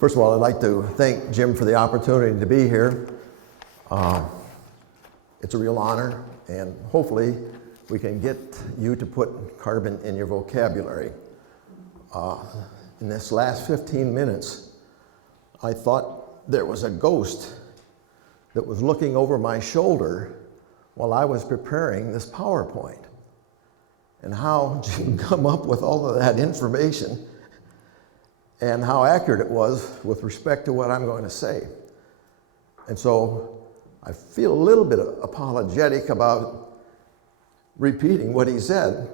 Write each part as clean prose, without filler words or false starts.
First of all, I'd like to thank Jim for the opportunity to be here. It's a real honor, and hopefully we can get you to put carbon in your vocabulary. In this last 15 minutes, I thought there was a ghost that was looking over my shoulder while I was preparing this PowerPoint. And how Jim come up with all of that information and how accurate it was with respect to what I'm going to say. And so I feel a little bit apologetic about repeating what he said.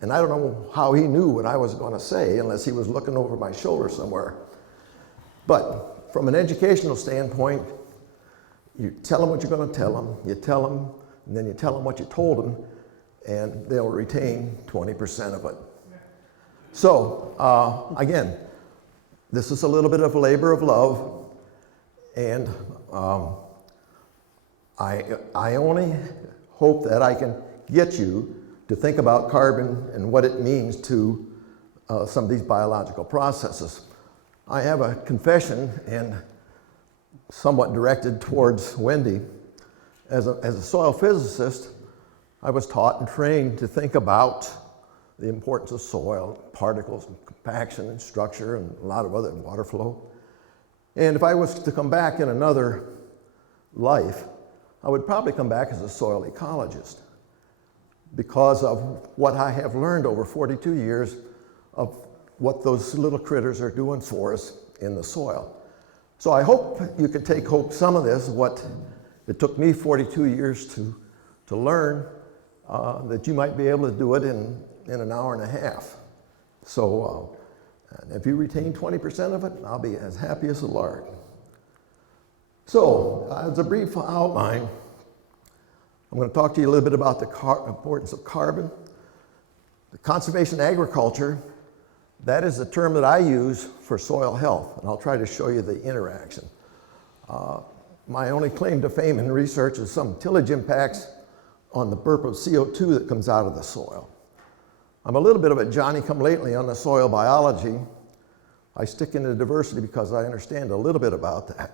And I don't know how he knew what I was going to say unless he was looking over my shoulder somewhere. But from an educational standpoint, you tell them what you're going to tell them, you tell them, and then you tell them what you told them, and they'll retain 20% of it. So, again, this is a little bit of a labor of love, and I only hope that I can get you to think about carbon and what it means to some of these biological processes. I have a confession, and somewhat directed towards Wendy. As a soil physicist, I was taught and trained to think about the importance of soil, particles, and compaction and structure, and a lot of other water flow. And if I was to come back in another life, I would probably come back as a soil ecologist because of what I have learned over 42 years of what those little critters are doing for us in the soil. So I hope you can take hope some of this, what it took me 42 years to learn, that you might be able to do it in an hour and a half. So if you retain 20% of it, I'll be as happy as a lark. So as a brief outline, I'm going to talk to you a little bit about the importance of carbon. The conservation agriculture, that is the term that I use for soil health, and I'll try to show you the interaction. My only claim to fame in research is some tillage impacts on the burp of CO2 that comes out of the soil. I'm a little bit of a Johnny-come-lately on the soil biology. I stick into diversity because I understand a little bit about that.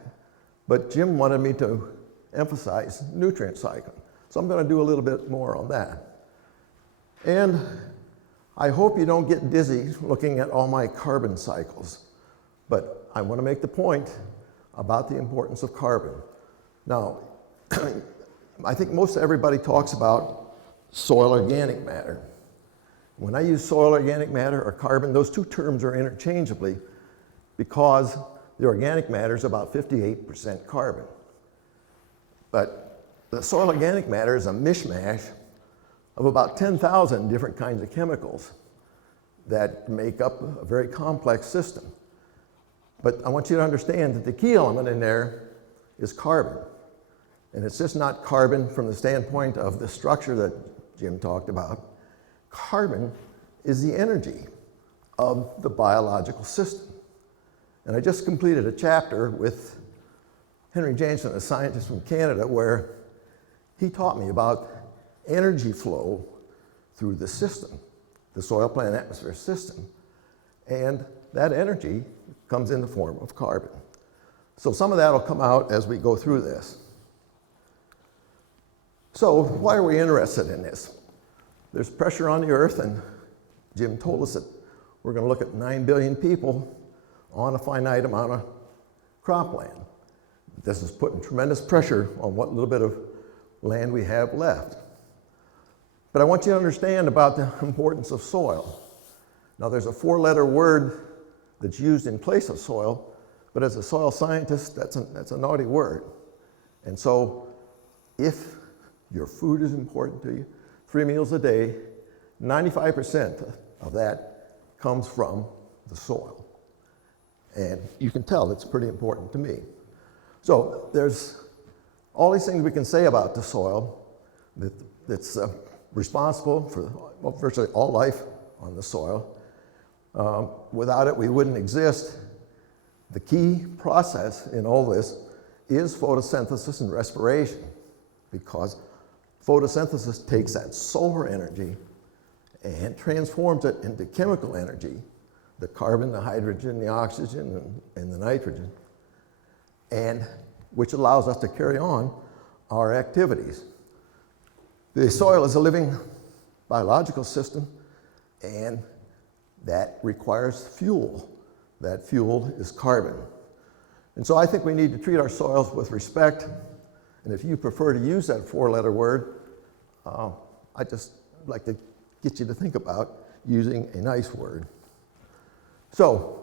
But Jim wanted me to emphasize nutrient cycling. So I'm going to do a little bit more on that. And I hope you don't get dizzy looking at all my carbon cycles. But I want to make the point about the importance of carbon. Now, I think most everybody talks about soil organic matter. When I use soil organic matter or carbon, those two terms are interchangeably because the organic matter is about 58% carbon. But the soil organic matter is a mishmash of about 10,000 different kinds of chemicals that make up a very complex system. But I want you to understand that the key element in there is carbon. And it's just not carbon from the standpoint of the structure that Jim talked about. Carbon is the energy of the biological system. And I just completed a chapter with Henry Jansen, a scientist from Canada, where he taught me about energy flow through the system, the soil, plant, atmosphere system. And that energy comes in the form of carbon. So some of that will come out as we go through this. So why are we interested in this? There's pressure on the earth, and Jim told us that we're going to look at 9 billion people on a finite amount of cropland. This is putting tremendous pressure on what little bit of land we have left. But I want you to understand about the importance of soil. Now there's a 4-letter word that's used in place of soil, but as a soil scientist, that's a naughty word. And so if your food is important to you, 3 meals a day, 95% of that comes from the soil. And you can tell it's pretty important to me. So there's all these things we can say about the soil that's responsible for virtually all life on the soil. Without it, we wouldn't exist. The key process in all this is photosynthesis and respiration, because photosynthesis takes that solar energy and transforms it into chemical energy the carbon, the hydrogen, the oxygen, and the nitrogen, and which allows us to carry on our activities. The soil is a living biological system, and that requires fuel. That fuel is carbon. And so I think we need to treat our soils with respect, and if you prefer to use that four-letter word, I just like to get you to think about using a nice word. So,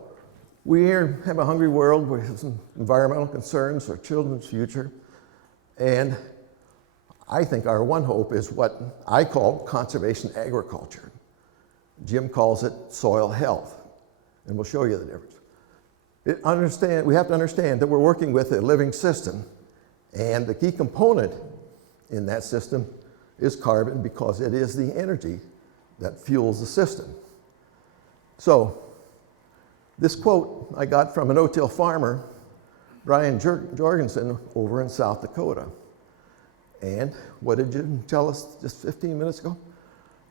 we have a hungry world, we have some environmental concerns for children's future, and I think our one hope is what I call conservation agriculture. Jim calls it soil health, and we'll show you the difference. We have to understand that we're working with a living system, and the key component in that system is carbon because it is the energy that fuels the system. So, this quote I got from a no-till farmer, Brian Jorgensen, over in South Dakota. And what did Jim tell us just 15 minutes ago?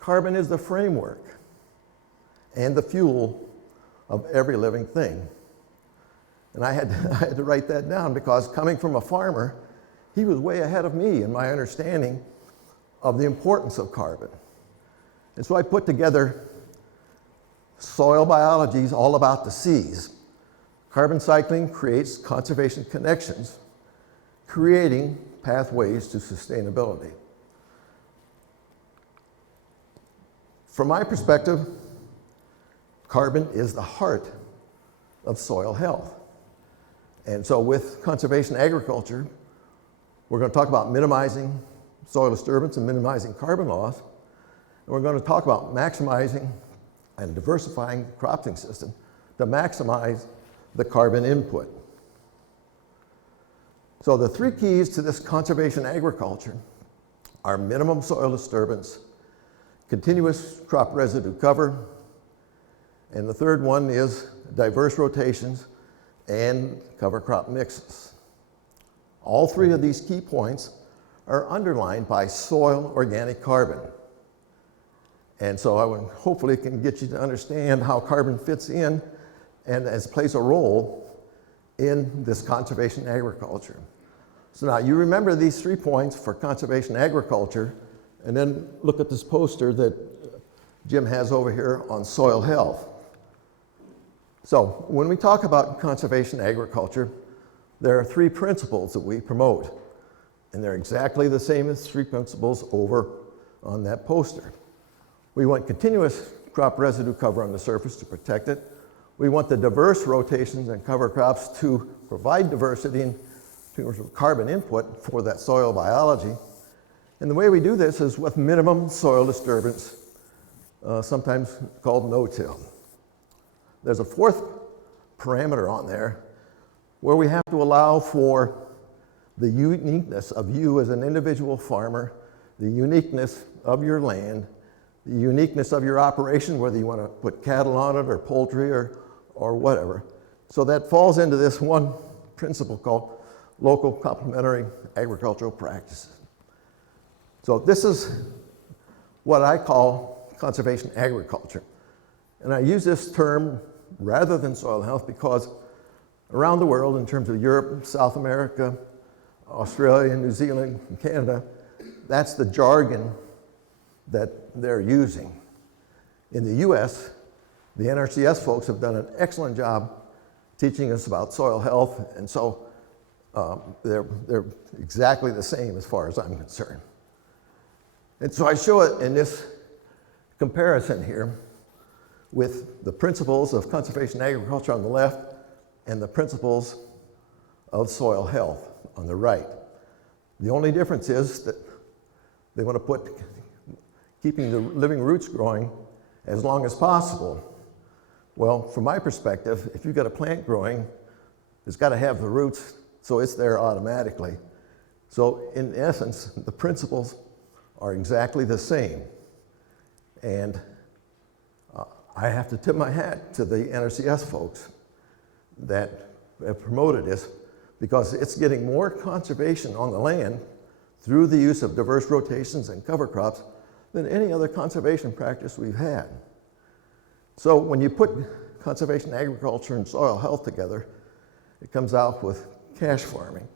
Carbon is the framework and the fuel of every living thing. And I had to write that down because coming from a farmer, he was way ahead of me in my understanding of the importance of carbon. And so I put together soil biology is all about the C's. Carbon cycling creates conservation connections, creating pathways to sustainability. From my perspective, carbon is the heart of soil health. And so with conservation agriculture, we're going to talk about minimizing soil disturbance and minimizing carbon loss. And we're going to talk about maximizing and diversifying the cropping system to maximize the carbon input. So the three keys to this conservation agriculture are minimum soil disturbance, continuous crop residue cover, and the third one is diverse rotations and cover crop mixes. All three of these key points are underlined by soil organic carbon. And so I hopefully can get you to understand how carbon fits in and plays a role in this conservation agriculture. So now you remember these 3 points for conservation agriculture, and then look at this poster that Jim has over here on soil health. So when we talk about conservation agriculture, there are 3 principles that we promote, and they're exactly the same as 3 principles over on that poster. We want continuous crop residue cover on the surface to protect it. We want the diverse rotations and cover crops to provide diversity in terms of carbon input for that soil biology. And the way we do this is with minimum soil disturbance, sometimes called no-till. There's a 4th parameter on there where we have to allow for the uniqueness of you as an individual farmer, the uniqueness of your land, the uniqueness of your operation, whether you want to put cattle on it or poultry or whatever. So that falls into this one principle called local complementary agricultural practices. So this is what I call conservation agriculture. And I use this term rather than soil health because around the world, in terms of Europe, South America, Australia, New Zealand, and Canada, that's the jargon that they're using. In the US, the NRCS folks have done an excellent job teaching us about soil health, and so they're exactly the same as far as I'm concerned. And so I show it in this comparison here with the principles of conservation agriculture on the left and the principles of soil health on the right. The only difference is that they want to put keeping the living roots growing as long as possible. Well, from my perspective, if you've got a plant growing, it's got to have the roots so it's there automatically. So in essence, the principles are exactly the same. And I have to tip my hat to the NRCS folks that have promoted this because it's getting more conservation on the land through the use of diverse rotations and cover crops than any other conservation practice we've had. So when you put conservation agriculture and soil health together, it comes out with cash farming.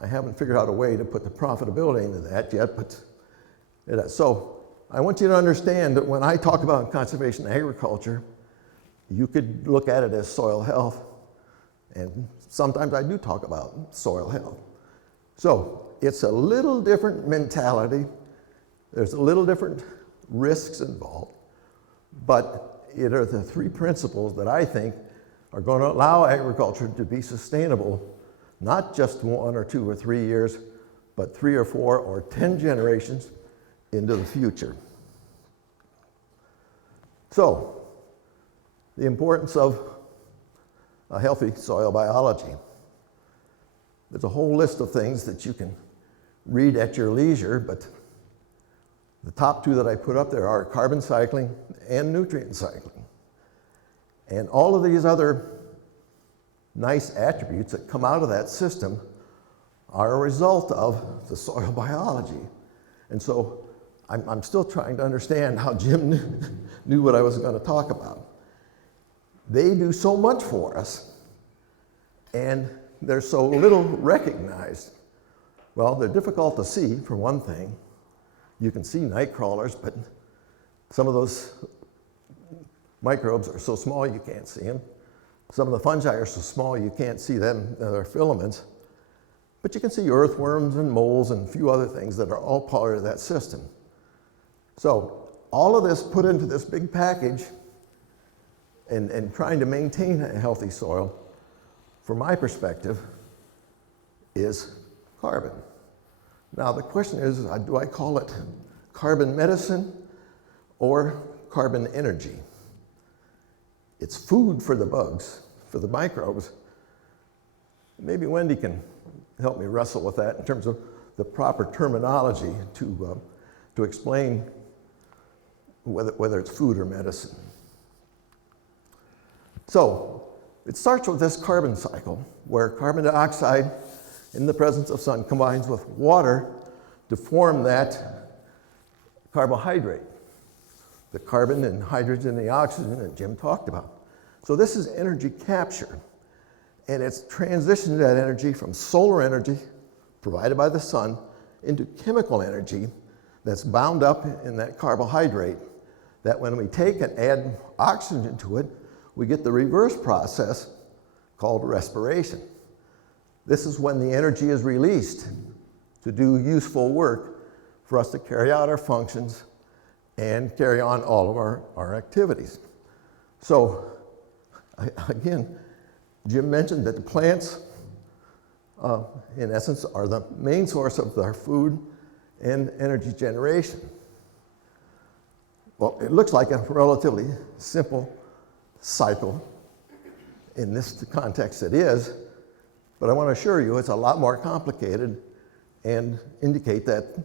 I haven't figured out a way to put the profitability into that yet, but so I want you to understand that when I talk about conservation agriculture, you could look at it as soil health, and sometimes I do talk about soil health. So it's a little different mentality. There's a little different risks involved, but it are the three principles that I think are going to allow agriculture to be sustainable, not just 1 or 2 or 3 years, but 3 or 4 or 10 generations into the future. So, the importance of a healthy soil biology. There's a whole list of things that you can read at your leisure, but the top 2 that I put up there are carbon cycling and nutrient cycling. And all of these other nice attributes that come out of that system are a result of the soil biology. And so I'm still trying to understand how Jim knew what I was going to talk about. They do so much for us, and they're so little recognized. Well, they're difficult to see, for one thing. You can see night crawlers, but some of those microbes are so small you can't see them. Some of the fungi are so small you can't see them, they're filaments. But you can see earthworms and moles and a few other things that are all part of that system. So all of this put into this big package and trying to maintain a healthy soil, from my perspective, is carbon. Now the question is, do I call it carbon medicine or carbon energy? It's food for the bugs, for the microbes. Maybe Wendy can help me wrestle with that in terms of the proper terminology to explain whether it's food or medicine. So it starts with this carbon cycle, where carbon dioxide in the presence of sun combines with water to form that carbohydrate, the carbon and hydrogen and the oxygen that Jim talked about. So this is energy capture, and it's transitioned that energy from solar energy provided by the sun into chemical energy that's bound up in that carbohydrate, that when we take and add oxygen to it, we get the reverse process called respiration. This is when the energy is released to do useful work for us to carry out our functions and carry on all of our activities. So, again, Jim mentioned that the plants, in essence, are the main source of our food and energy generation. Well, it looks like a relatively simple cycle. In this context it is, but I want to assure you it's a lot more complicated and indicate that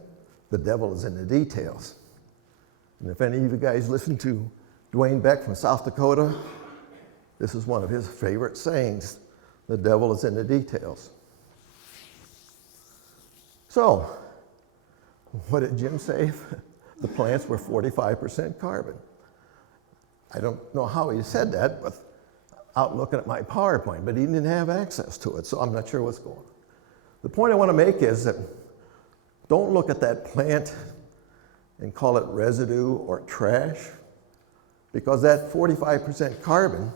the devil is in the details. And if any of you guys listen to Dwayne Beck from South Dakota, this is one of his favorite sayings: the devil is in the details. So, what did Jim say? The plants were 45% carbon. I don't know how he said that, but out looking at my PowerPoint, but he didn't have access to it, so I'm not sure what's going on. The point I want to make is that don't look at that plant and call it residue or trash, because that 45% carbon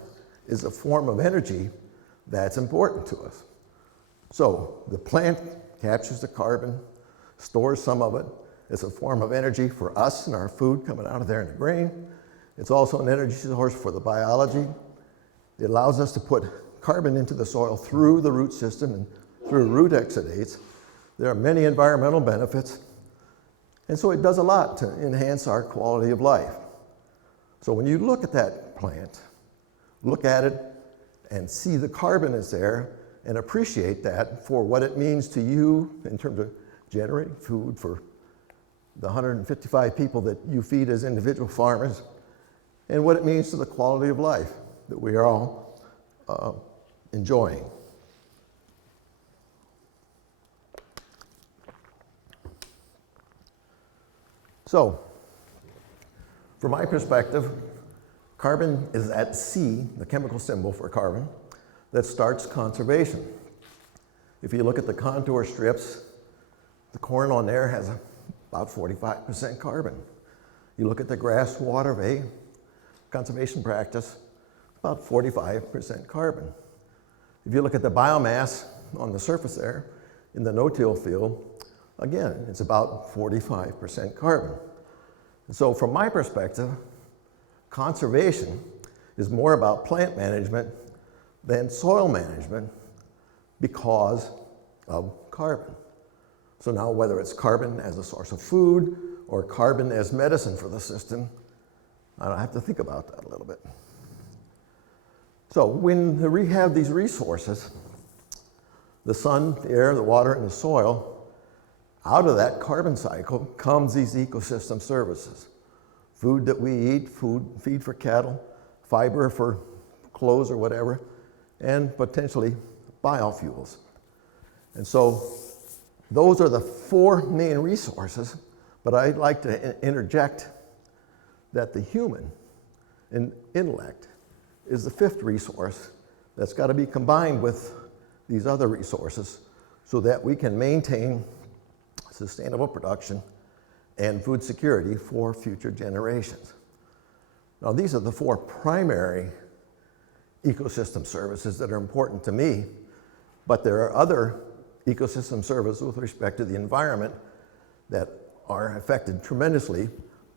is a form of energy that's important to us. So the plant captures the carbon, stores some of it. It's a form of energy for us and our food coming out of there in the grain. It's also an energy source for the biology. It allows us to put carbon into the soil through the root system and through root exudates. There are many environmental benefits. And so it does a lot to enhance our quality of life. So when you look at that plant, look at it and see the carbon is there and appreciate that for what it means to you in terms of generating food for the 155 people that you feed as individual farmers, and what it means to the quality of life that we are all enjoying. So, from my perspective, Carbon is at C, the chemical symbol for carbon, that starts conservation. If you look at the contour strips, the corn on there has about 45% carbon. You look at the grass water way, conservation practice, about 45% carbon. If you look at the biomass on the surface there, in the no-till field, again, it's about 45% carbon. And so from my perspective, conservation is more about plant management than soil management because of carbon. So now whether it's carbon as a source of food or carbon as medicine for the system, I have to think about that a little bit. So when we have these resources, the sun, the air, the water, and the soil, out of that carbon cycle comes these ecosystem services. Food that we eat, feed for cattle, fiber for clothes or whatever, and potentially biofuels. And so those are the four main resources, but I'd like to interject that the human intellect is the fifth resource that's got to be combined with these other resources so that we can maintain sustainable production and food security for future generations. Now, these are the four primary ecosystem services that are important to me, but there are other ecosystem services with respect to the environment that are affected tremendously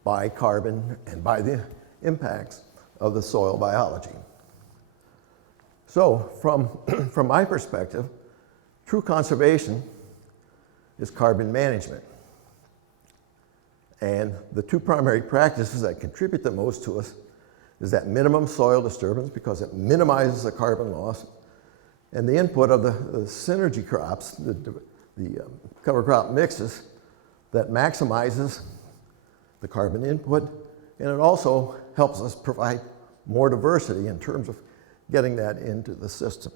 by carbon and by the impacts of the soil biology. So from my perspective, true conservation is carbon management. And the two primary practices that contribute the most to us is that minimum soil disturbance, because it minimizes the carbon loss, and the input of the synergy crops, the cover crop mixes, that maximizes the carbon input, and it also helps us provide more diversity in terms of getting that into the system.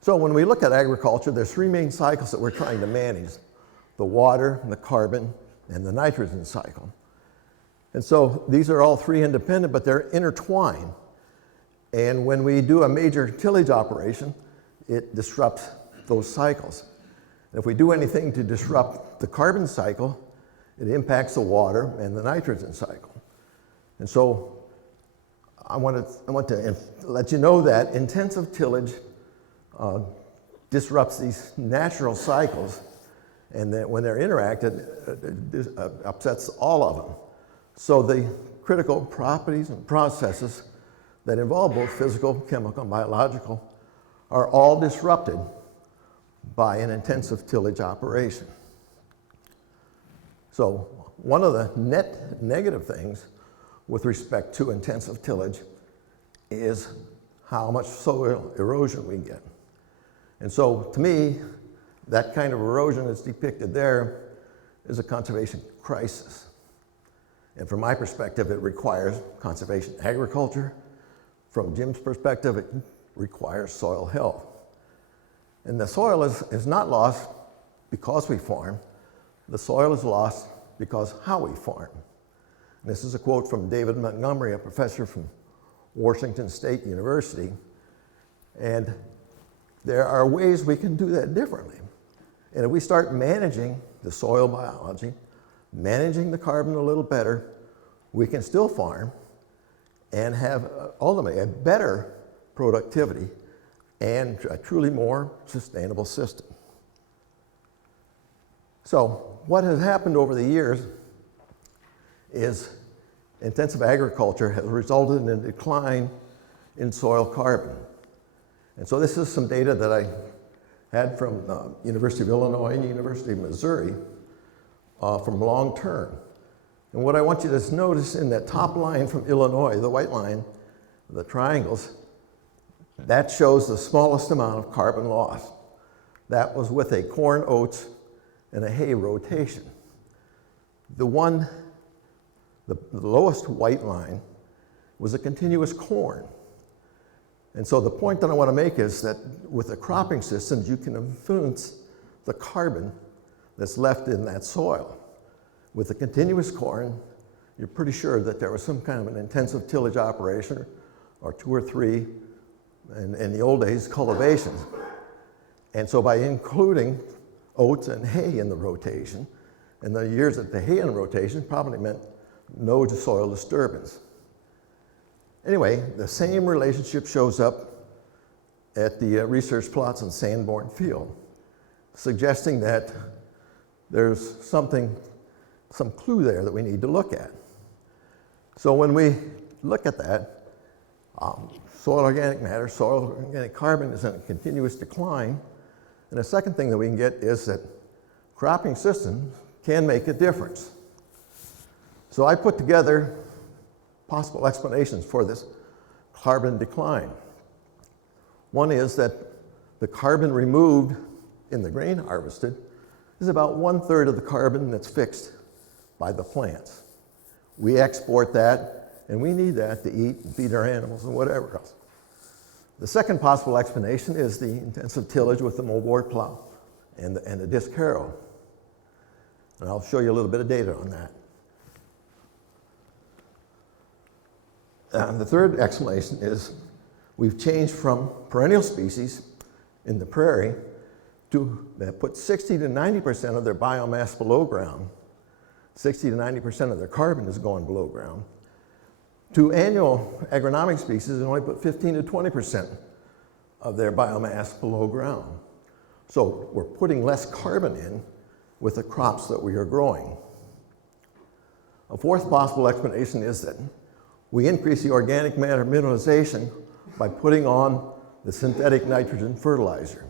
So when we look at agriculture, there's three main cycles that we're trying to manage: the water, the carbon, and the nitrogen cycle. And so these are all three independent, but they're intertwined. And when we do a major tillage operation, it disrupts those cycles. And if we do anything to disrupt the carbon cycle, it impacts the water and the nitrogen cycle. And so I want to let you know that intensive tillage disrupts these natural cycles, and that when they're interacted, it upsets all of them. So the critical properties and processes that involve both physical, chemical, and biological are all disrupted by an intensive tillage operation. So one of the net negative things with respect to intensive tillage is how much soil erosion we get. And so to me, that kind of erosion that's depicted there is a conservation crisis. And from my perspective, it requires conservation agriculture. From Jim's perspective, it requires soil health. And the soil is not lost because we farm. The soil is lost because how we farm. And this is a quote from David Montgomery, a professor from Washington State University. And there are ways we can do that differently. And if we start managing the soil biology, managing the carbon a little better, we can still farm and have ultimately a better productivity and a truly more sustainable system. So what has happened over the years is intensive agriculture has resulted in a decline in soil carbon. And so this is some data that I had from University of Illinois and University of Missouri from long term. And what I want you to notice in that top line from Illinois, the white line, the triangles, that shows the smallest amount of carbon loss. That was with a corn, oats, and a hay rotation. The lowest white line was a continuous corn. And so the point that I want to make is that with the cropping systems, you can influence the carbon that's left in that soil. With the continuous corn, you're pretty sure that there was some kind of an intensive tillage operation, or 2 or 3, and in the old days, cultivations. And so by including oats and hay in the rotation, and the years that the hay in the rotation probably meant no soil disturbance. Anyway, the same relationship shows up at the research plots in Sanborn Field, suggesting that there's some clue there that we need to look at. So when we look at that, soil organic matter, soil organic carbon is in a continuous decline. And the second thing that we can get is that cropping systems can make a difference. So I put together possible explanations for this carbon decline. One is that the carbon removed in the grain harvested is about 1/3 of the carbon that's fixed by the plants. We export that, and we need that to eat and feed our animals and whatever else. The second possible explanation is the intensive tillage with the moldboard plow and the disc harrow. And I'll show you a little bit of data on that. And the third explanation is we've changed from perennial species in the prairie that put 60 to 90% of their biomass below ground, 60 to 90% of their carbon is going below ground, to annual agronomic species that only put 15 to 20% of their biomass below ground. So we're putting less carbon in with the crops that we are growing. A fourth possible explanation is that we increase the organic matter mineralization by putting on the synthetic nitrogen fertilizer.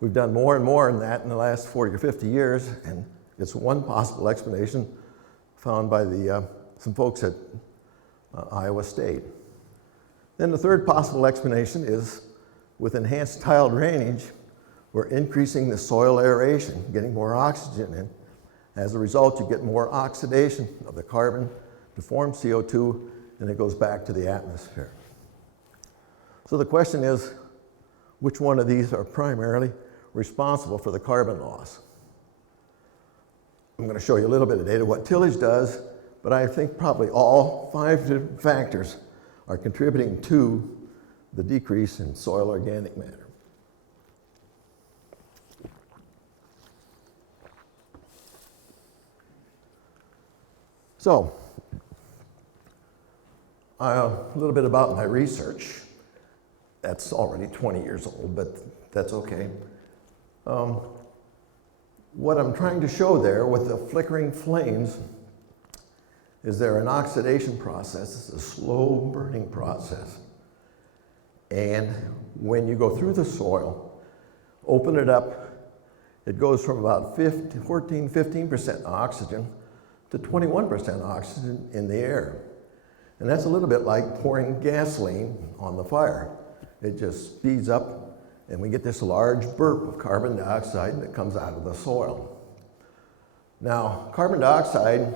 We've done more and more in that in the last 40 or 50 years, and it's one possible explanation found by some folks at Iowa State. Then the third possible explanation is with enhanced tile drainage, we're increasing the soil aeration, getting more oxygen in. As a result, you get more oxidation of the carbon to form CO2, and it goes back to the atmosphere. So the question is, which one of these are primarily responsible for the carbon loss? I'm going to show you a little bit of data what tillage does, but I think probably all 5 different factors are contributing to the decrease in soil organic matter. So, a little bit about my research. That's already 20 years old, but that's okay. What I'm trying to show there with the flickering flames is there an oxidation process. It's a slow burning process. And when you go through the soil, open it up, it goes from about 15% oxygen to 21% oxygen in the air. And that's a little bit like pouring gasoline on the fire. It just speeds up, and we get this large burp of carbon dioxide that comes out of the soil. Now, carbon dioxide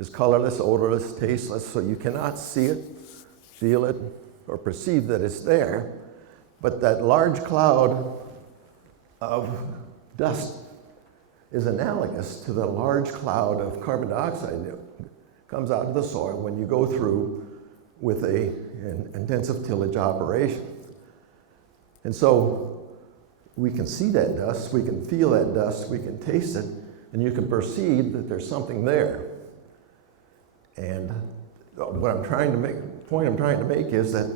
is colorless, odorless, tasteless, so you cannot see it, feel it, or perceive that it's there. But that large cloud of dust is analogous to the large cloud of carbon dioxide that comes out of the soil when you go through with an intensive tillage operation. And so we can see that dust, we can feel that dust, we can taste it, and you can perceive that there's something there. And what I'm trying to make, the point I'm trying to make is that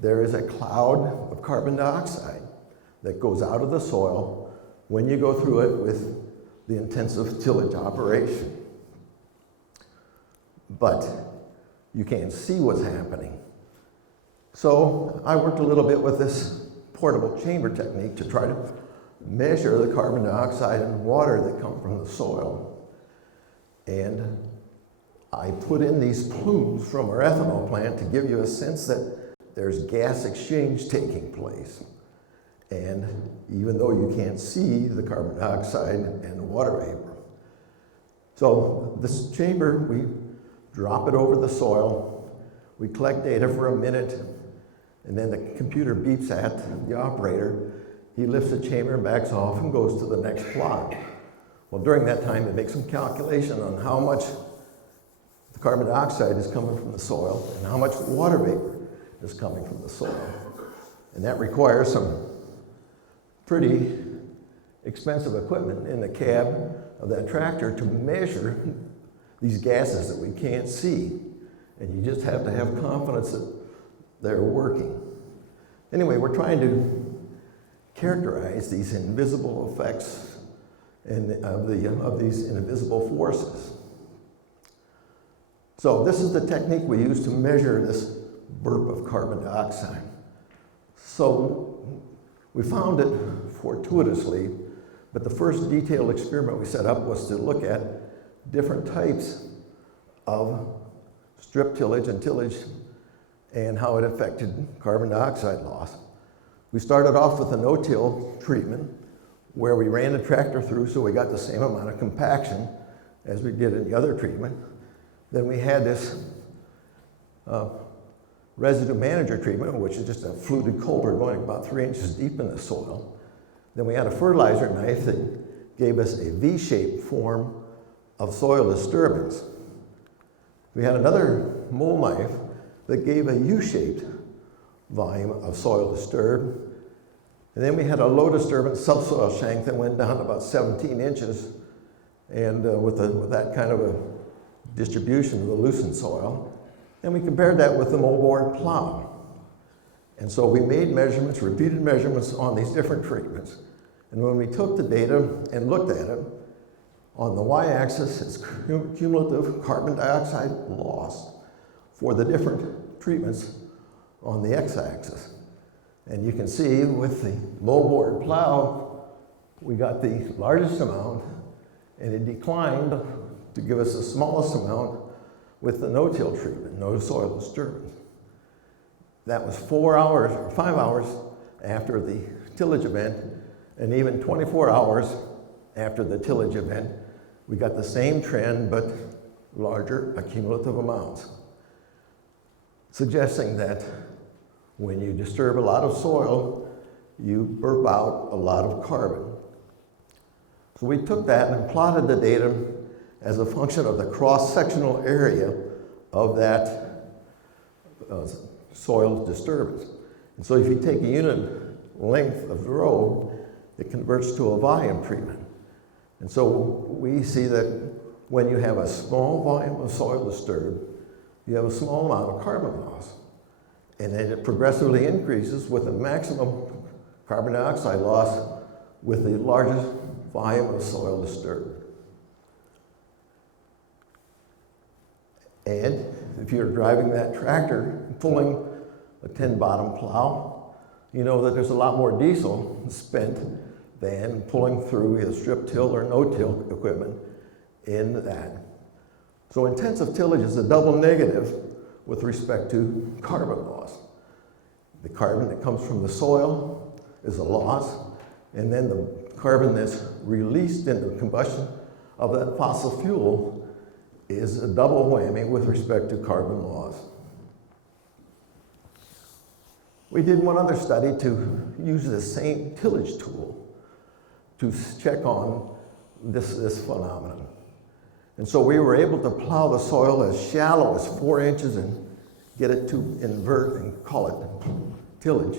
there is a cloud of carbon dioxide that goes out of the soil when you go through it with the intensive tillage operation. But you can't see what's happening. So I worked a little bit with this portable chamber technique to try to measure the carbon dioxide and water that come from the soil. And I put in these plumes from our ethanol plant to give you a sense that there's gas exchange taking place. And even though you can't see the carbon dioxide and water vapor. So this chamber, we drop it over the soil, we collect data for a minute, and then the computer beeps at the operator. He lifts the chamber and backs off and goes to the next plot. Well, during that time, it makes some calculation on how much carbon dioxide is coming from the soil and how much water vapor is coming from the soil. And that requires some pretty expensive equipment in the cab of that tractor to measure these gases that we can't see. And you just have to have confidence that they're working. Anyway, we're trying to characterize these invisible effects of these invisible forces. So this is the technique we use to measure this burp of carbon dioxide. So we found it fortuitously, but the first detailed experiment we set up was to look at different types of strip tillage and tillage and how it affected carbon dioxide loss. We started off with a no-till treatment where we ran the tractor through so we got the same amount of compaction as we did in the other treatment. Then we had this residue manager treatment, which is just a fluted culvert going about 3 inches deep in the soil. Then we had a fertilizer knife that gave us a V-shaped form of soil disturbance. We had another mole knife that gave a U-shaped volume of soil disturbed. And then we had a low disturbance subsoil shank that went down about 17 inches and with that kind of a distribution of the loosened soil. And we compared that with the moldboard plow. And so we made measurements, repeated measurements on these different treatments. And when we took the data and looked at it, on the y-axis is cumulative carbon dioxide loss for the different treatments on the x-axis. And you can see with the moldboard plow, we got the largest amount, and it declined to give us the smallest amount with the no-till treatment, no soil disturbance. That was 4 hours or 5 hours after the tillage event, and even 24 hours after the tillage event, we got the same trend but larger accumulative amounts, suggesting that when you disturb a lot of soil, you burp out a lot of carbon. So we took that and plotted the data as a function of the cross-sectional area of that soil disturbance. And so if you take a unit length of the road, it converts to a volume treatment. And so we see that when you have a small volume of soil disturbed, you have a small amount of carbon loss. And then it progressively increases with a maximum carbon dioxide loss with the largest volume of soil disturbed. And if you're driving that tractor, pulling a 10-bottom plow, you know that there's a lot more diesel spent than pulling through either strip till or no-till equipment in that. So intensive tillage is a double negative with respect to carbon loss. The carbon that comes from the soil is a loss, and then the carbon that's released in the combustion of that fossil fuel is a double whammy with respect to carbon loss. We did one other study to use the same tillage tool to check on this phenomenon. And so we were able to plow the soil as shallow as 4 inches and get it to invert and call it tillage,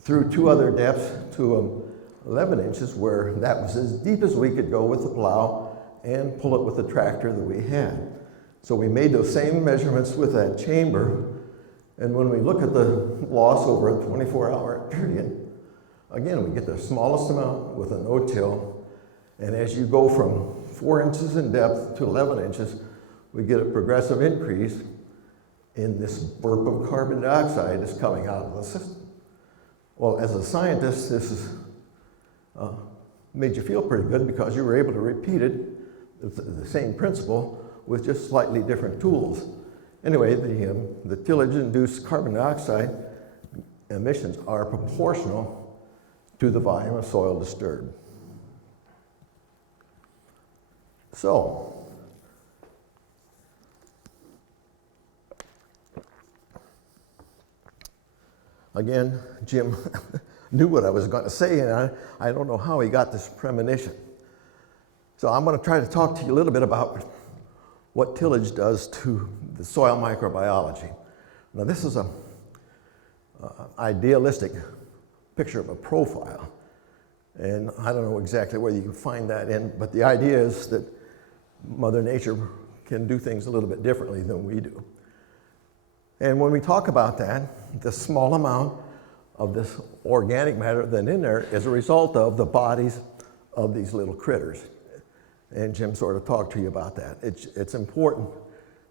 through 2 other depths to 11 inches, where that was as deep as we could go with the plow and pull it with the tractor that we had. So we made those same measurements with that chamber, and when we look at the loss over a 24-hour period, again, we get the smallest amount with a no-till, and as you go from 4 inches in depth to 11 inches, we get a progressive increase in this burp of carbon dioxide that's coming out of the system. Well, as a scientist, this is made you feel pretty good because you were able to repeat it, the same principle, with just slightly different tools. Anyway, the tillage-induced carbon dioxide emissions are proportional to the volume of soil disturbed. So, again, Jim knew what I was going to say, and I don't know how he got this premonition. So I'm going to try to talk to you a little bit about what tillage does to the soil microbiology. Now this is an idealistic picture of a profile. And I don't know exactly where you can find that in, but the idea is that Mother Nature can do things a little bit differently than we do. And when we talk about that, the small amount of this organic matter that's in there is a result of the bodies of these little critters. And Jim sort of talked to you about that. It's important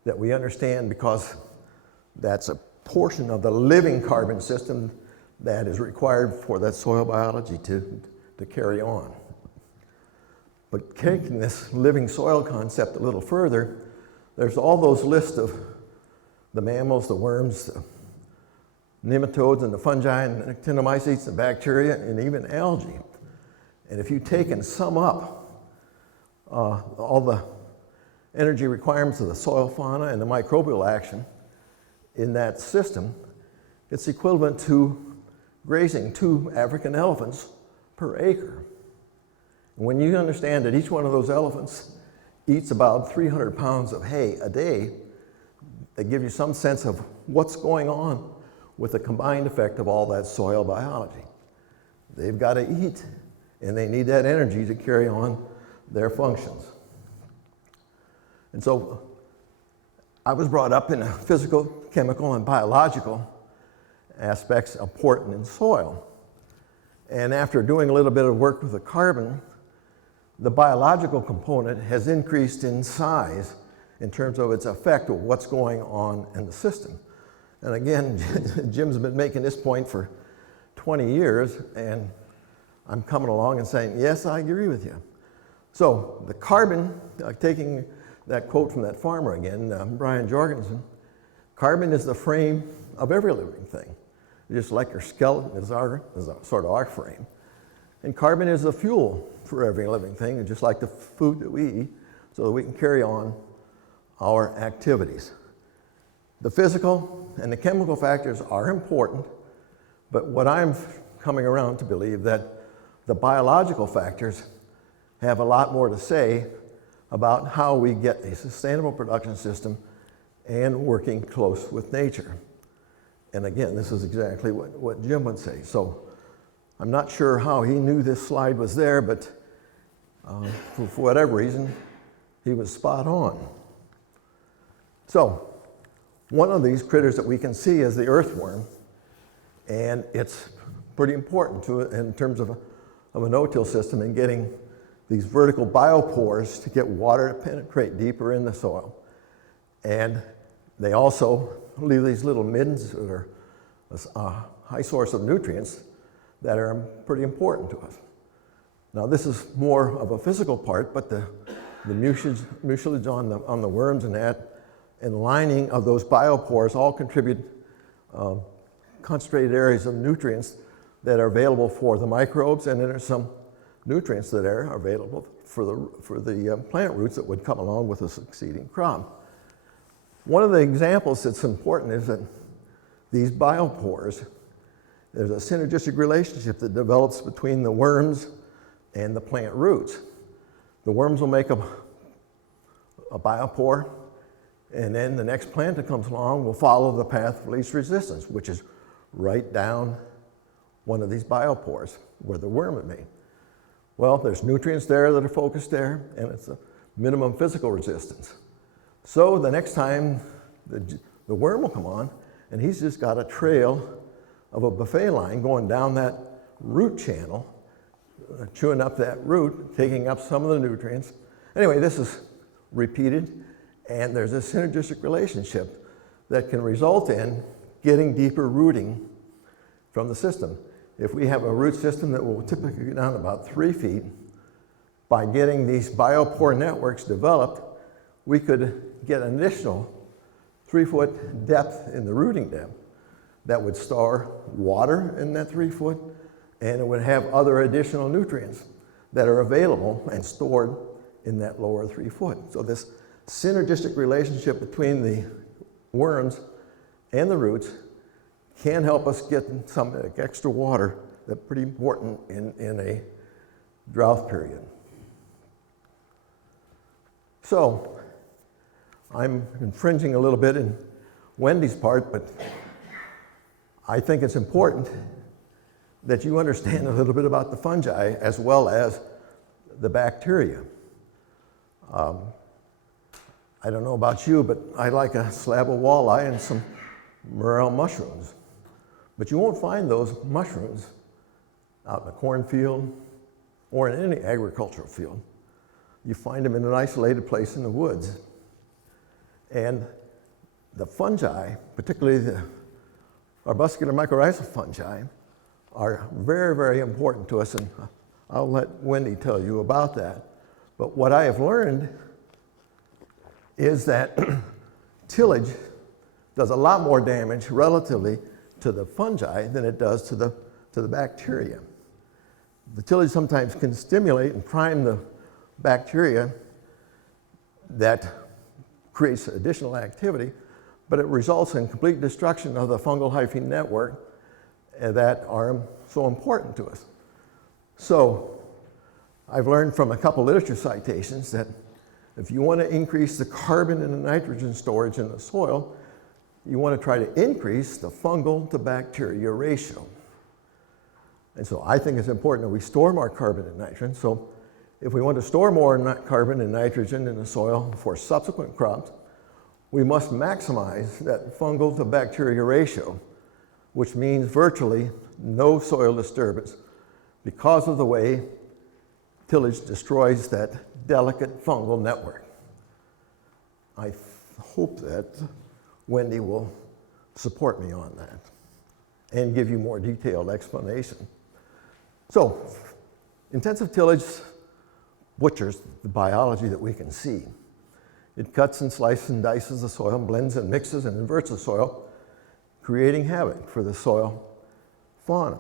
that we understand, because that's a portion of the living carbon system that is required for that soil biology to carry on. But taking this living soil concept a little further, there's all those lists of the mammals, the worms, the nematodes, and the fungi, and the actinomycetes, the bacteria, and even algae. And if you take and sum up all the energy requirements of the soil fauna and the microbial action in that system, it's equivalent to grazing 2 African elephants per acre. And when you understand that each one of those elephants eats about 300 pounds of hay a day, they give you some sense of what's going on with the combined effect of all that soil biology. They've got to eat, and they need that energy to carry on their functions. And so I was brought up in physical, chemical, and biological aspects important in soil. And after doing a little bit of work with the carbon, the biological component has increased in size in terms of its effect of what's going on in the system. And again, Jim's been making this point for 20 years, and I'm coming along and saying, yes, I agree with you. So the carbon, taking that quote from that farmer again, Brian Jorgensen, carbon is the frame of every living thing. Just like your skeleton is sort of our frame. And carbon is the fuel for every living thing, just like the food that we eat, so that we can carry on our activities. The physical and the chemical factors are important, but what I'm coming around to believe that the biological factors have a lot more to say about how we get a sustainable production system and working close with nature. And again, this is exactly what Jim would say. So I'm not sure how he knew this slide was there, but for whatever reason, he was spot on. So one of these critters that we can see is the earthworm, and it's pretty important to it in terms of a no-till system and getting these vertical biopores to get water to penetrate deeper in the soil. And they also leave these little middens that are a high source of nutrients that are pretty important to us. Now this is more of a physical part, but the mucilage on the worms and that, and lining of those biopores all contribute concentrated areas of nutrients that are available for the microbes, and then there's some nutrients that are available for the plant roots that would come along with a succeeding crop. One of the examples that's important is that these biopores, there's a synergistic relationship that develops between the worms and the plant roots. The worms will make a biopore, and then the next plant that comes along will follow the path of least resistance, which is right down one of these biopores where the worm would be. Well, there's nutrients there that are focused there, and it's a minimum physical resistance. So the next time the worm will come on, and he's just got a trail of a buffet line going down that root channel, chewing up that root, taking up some of the nutrients. Anyway, this is repeated, and there's a synergistic relationship that can result in getting deeper rooting from the system. If we have a root system that will typically go down about 3 feet, by getting these biopore networks developed, we could get an additional 3-foot depth in the rooting depth that would store water in that 3 foot, and it would have other additional nutrients that are available and stored in that lower 3 foot. So this synergistic relationship between the worms and the roots can help us get some extra water that's pretty important in a drought period. So I'm infringing a little bit in Wendy's part, but I think it's important that you understand a little bit about the fungi as well as the bacteria. I don't know about you, but I like a slab of walleye and some morel mushrooms. But you won't find those mushrooms out in a cornfield or in any agricultural field. You find them in an isolated place in the woods. And the fungi, particularly the arbuscular mycorrhizal fungi, are very, very important to us, and I'll let Wendy tell you about that. But what I have learned is that tillage does a lot more damage relatively to the fungi than it does to the bacteria. The tillage sometimes can stimulate and prime the bacteria that creates additional activity, but it results in complete destruction of the fungal hyphae network that are so important to us. So I've learned from a couple literature citations that if you want to increase the carbon and the nitrogen storage in the soil, you want to try to increase the fungal to bacteria ratio. And so I think it's important that we store more carbon and nitrogen. So if we want to store more carbon and nitrogen in the soil for subsequent crops, we must maximize that fungal to bacteria ratio, which means virtually no soil disturbance because of the way tillage destroys that delicate fungal network. I hope that Wendy will support me on that and give you more detailed explanation. So, intensive tillage butchers the biology that we can see. It cuts and slices and dices the soil, blends and mixes and inverts the soil, creating havoc for the soil fauna.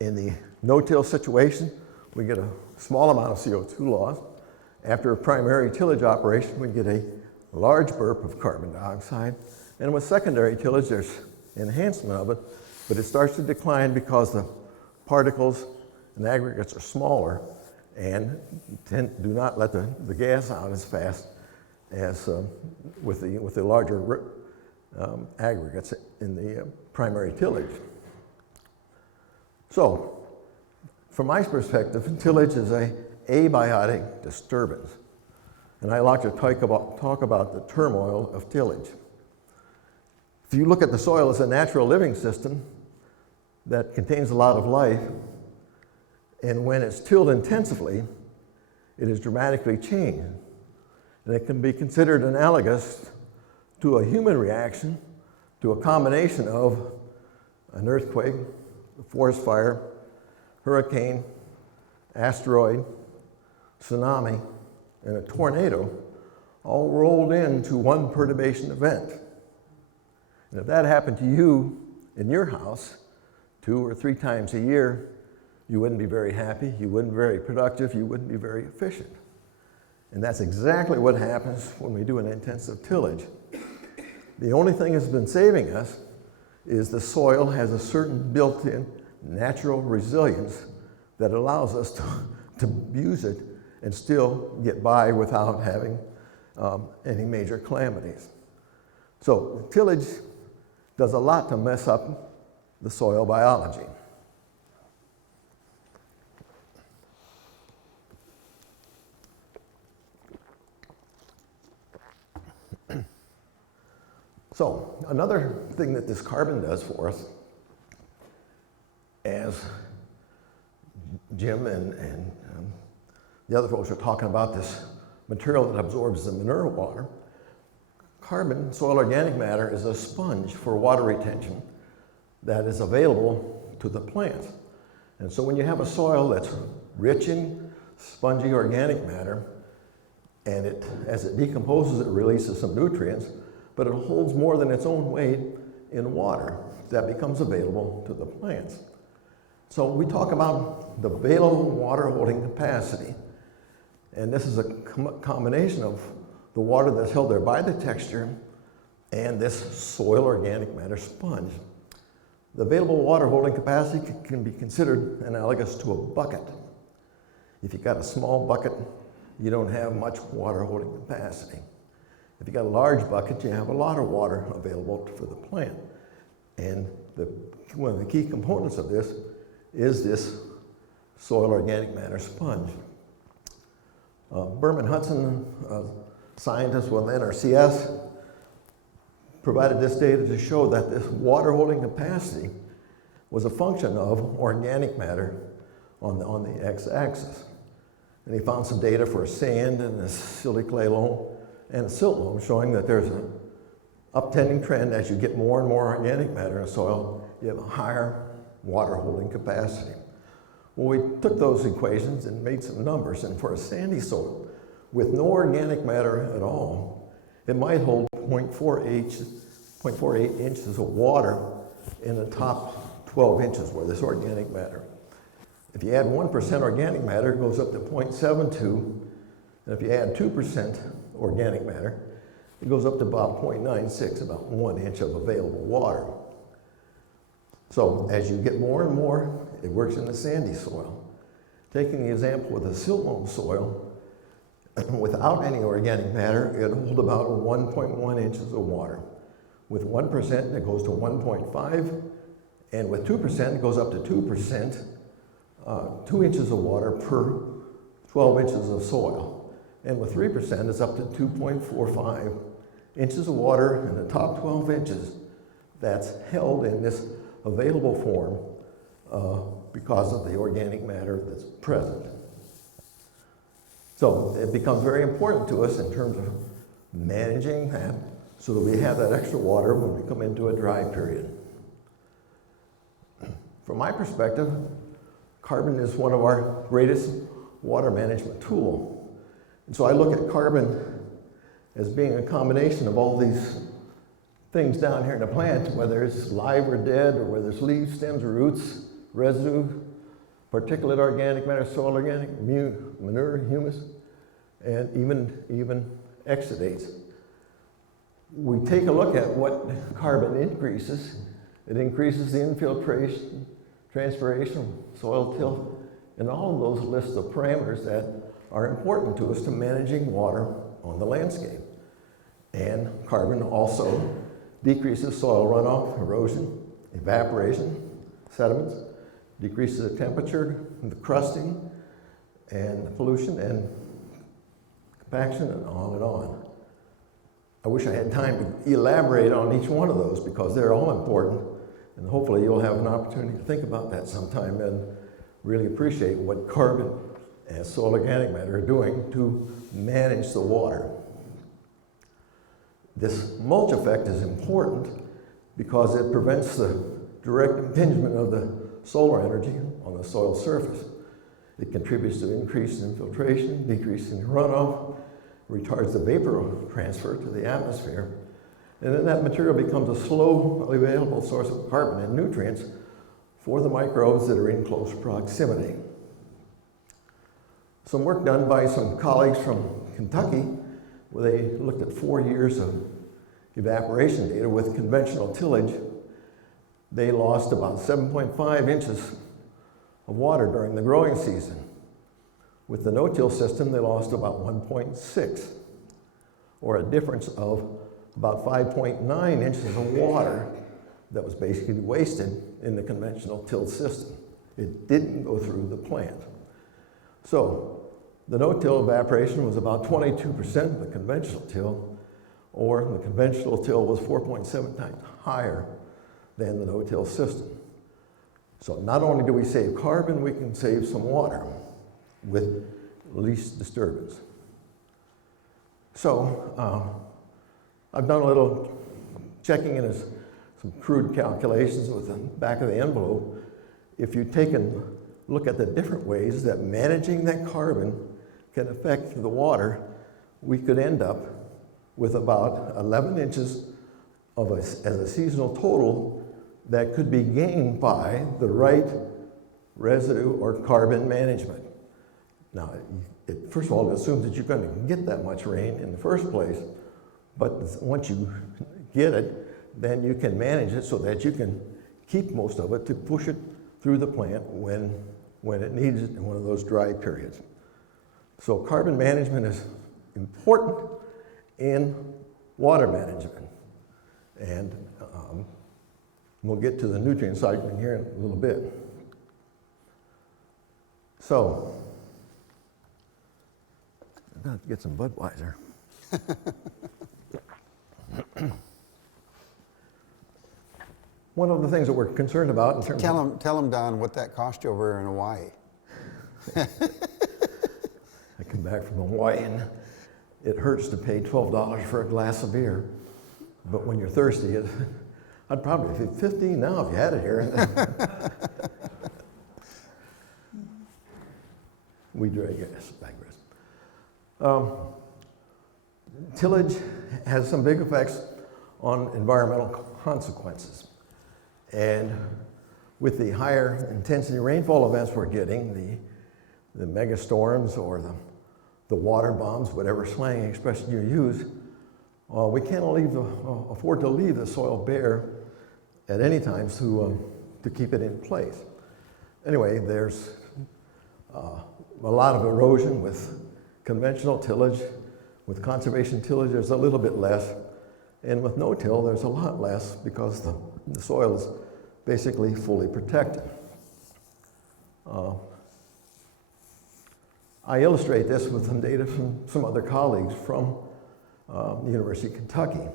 In the no-till situation, we get a small amount of CO2 loss. After a primary tillage operation, we get a large burp of carbon dioxide. And with secondary tillage, there's enhancement of it, but it starts to decline because the particles and aggregates are smaller and do not let the gas out as fast as with the larger aggregates in the primary tillage. So, from my perspective, tillage is an abiotic disturbance. And I like to talk about the turmoil of tillage. If you look at the soil as a natural living system that contains a lot of life, and when it's tilled intensively, it is dramatically changed. And it can be considered analogous to a human reaction to a combination of an earthquake, a forest fire, hurricane, asteroid, tsunami, and a tornado, all rolled into one perturbation event. And if that happened to you in your house 2 or 3 times a year, you wouldn't be very happy, you wouldn't be very productive, you wouldn't be very efficient. And that's exactly what happens when we do an intensive tillage. The only thing that's been saving us is the soil has a certain built-in natural resilience that allows us to use it and still get by without having any major calamities. So tillage does a lot to mess up the soil biology. So another thing that this carbon does for us, as Jim and the other folks are talking about this material that absorbs the mineral water, carbon, soil organic matter, is a sponge for water retention that is available to the plants. And so when you have a soil that's rich in spongy organic matter, and as it decomposes, it releases some nutrients, but it holds more than its own weight in water that becomes available to the plants. So we talk about the available water holding capacity. And this is a combination of the water that's held there by the texture and this soil organic matter sponge. The available water holding capacity can be considered analogous to a bucket. If you've got a small bucket, you don't have much water holding capacity. If you got a large bucket, you have a lot of water available for the plant. And one of the key components of this is this soil organic matter sponge. Berman Hudson, scientist with NRCS, provided this data to show that this water holding capacity was a function of organic matter on the x-axis. And he found some data for sand and a silty clay loam and a silt loam showing that there's an uptending trend as you get more and more organic matter in soil, you have a higher water holding capacity. Well, we took those equations and made some numbers, and for a sandy soil with no organic matter at all, it might hold 0.48 inches of water in the top 12 inches where there's organic matter. If you add 1% organic matter, it goes up to 0.72, and if you add 2% organic matter, it goes up to about 0.96, about 1 inch of available water. So as you get more and more, it works in the sandy soil. Taking the example with a silt loam soil, without any organic matter, it holds about 1.1 inches of water. With 1%, it goes to 1.5, and with 2%, it goes up to 2%, 2 inches of water per 12 inches of soil. And with 3%, it's up to 2.45 inches of water in the top 12 inches that's held in this available form because of the organic matter that's present. So it becomes very important to us in terms of managing that so that we have that extra water when we come into a dry period. From my perspective, carbon is one of our greatest water management tool. And so I look at carbon as being a combination of all these things down here in the plant, whether it's live or dead, or whether it's leaves, stems, roots, residue, particulate organic matter, soil organic, manure, humus, and even exudates. We take a look at what carbon increases. It increases the infiltration, transpiration, soil tilt, and all of those lists of parameters that are important to us to managing water on the landscape. And carbon also decreases soil runoff, erosion, evaporation, sediments, decreases the temperature, the crusting, and the pollution, and compaction, and on and on. I wish I had time to elaborate on each one of those because they're all important, and hopefully you'll have an opportunity to think about that sometime and really appreciate what carbon and soil organic matter are doing to manage the water. This mulch effect is important because it prevents the direct impingement of the solar energy on the soil surface. It contributes to increased infiltration, decrease in runoff, retards the vapor transfer to the atmosphere, and then that material becomes a slowly available source of carbon and nutrients for the microbes that are in close proximity. Some work done by some colleagues from Kentucky where they looked at 4 years of evaporation data with conventional tillage. They lost about 7.5 inches of water during the growing season. With the no-till system, they lost about 1.6, or a difference of about 5.9 inches of water that was basically wasted in the conventional till system. It didn't go through the plant. So the no-till evaporation was about 22% of the conventional till, or the conventional till was 4.7 times higher than the no-till system. So not only do we save carbon, we can save some water with least disturbance. So I've done a little checking in some crude calculations with the back of the envelope. If you take and look at the different ways that managing that carbon can affect the water, we could end up with about 11 inches as a seasonal total that could be gained by the right residue or carbon management. Now, first of all, it assumes that you're going to get that much rain in the first place, but once you get it, then you can manage it so that you can keep most of it to push it through the plant when it needs it in one of those dry periods. So carbon management is important in water management. And we'll get to the nutrient cycling here in a little bit. So, I'm going to have to get some Budweiser. One of the things that we're concerned about in terms of... Tell them, Don, what that cost you over in Hawaii. I come back from Hawaii and it hurts to pay $12 for a glass of beer. But when you're thirsty, I'd probably pay $15 now if you had it here. We digress. Tillage has some big effects on environmental consequences. And with the higher intensity rainfall events we're getting, the mega storms or the water bombs, whatever slang expression you use, we can't afford to leave the soil bare at any time to keep it in place. Anyway, there's a lot of erosion with conventional tillage. With conservation tillage, there's a little bit less. And with no-till, there's a lot less because the soil is basically fully protected. I illustrate this with some data from some other colleagues from the University of Kentucky.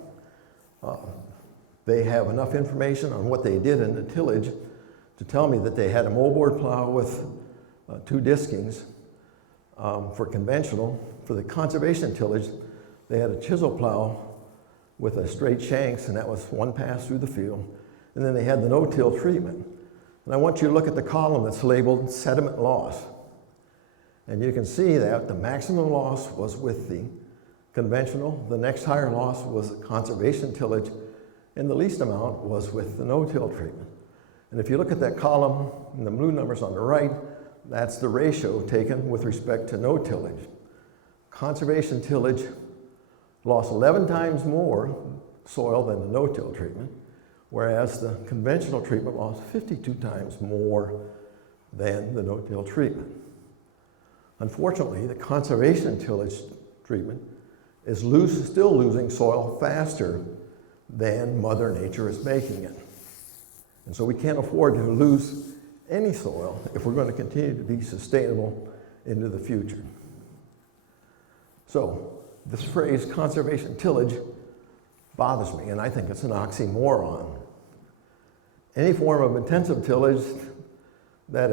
They have enough information on what they did in the tillage to tell me that they had a moldboard plow with 2 diskings for conventional. For the conservation tillage, they had a chisel plow with a straight shanks, and that was 1 pass through the field. And then they had the no-till treatment. And I want you to look at the column that's labeled sediment loss. And you can see that the maximum loss was with the conventional, the next higher loss was conservation tillage, and the least amount was with the no-till treatment. And if you look at that column, and the blue numbers on the right, that's the ratio taken with respect to no tillage. Conservation tillage lost 11 times more soil than the no-till treatment, whereas the conventional treatment lost 52 times more than the no-till treatment. Unfortunately, the conservation tillage treatment is still losing soil faster than Mother Nature is making it. And so we can't afford to lose any soil if we're going to continue to be sustainable into the future. So this phrase, conservation tillage, bothers me, and I think it's an oxymoron. Any form of intensive tillage that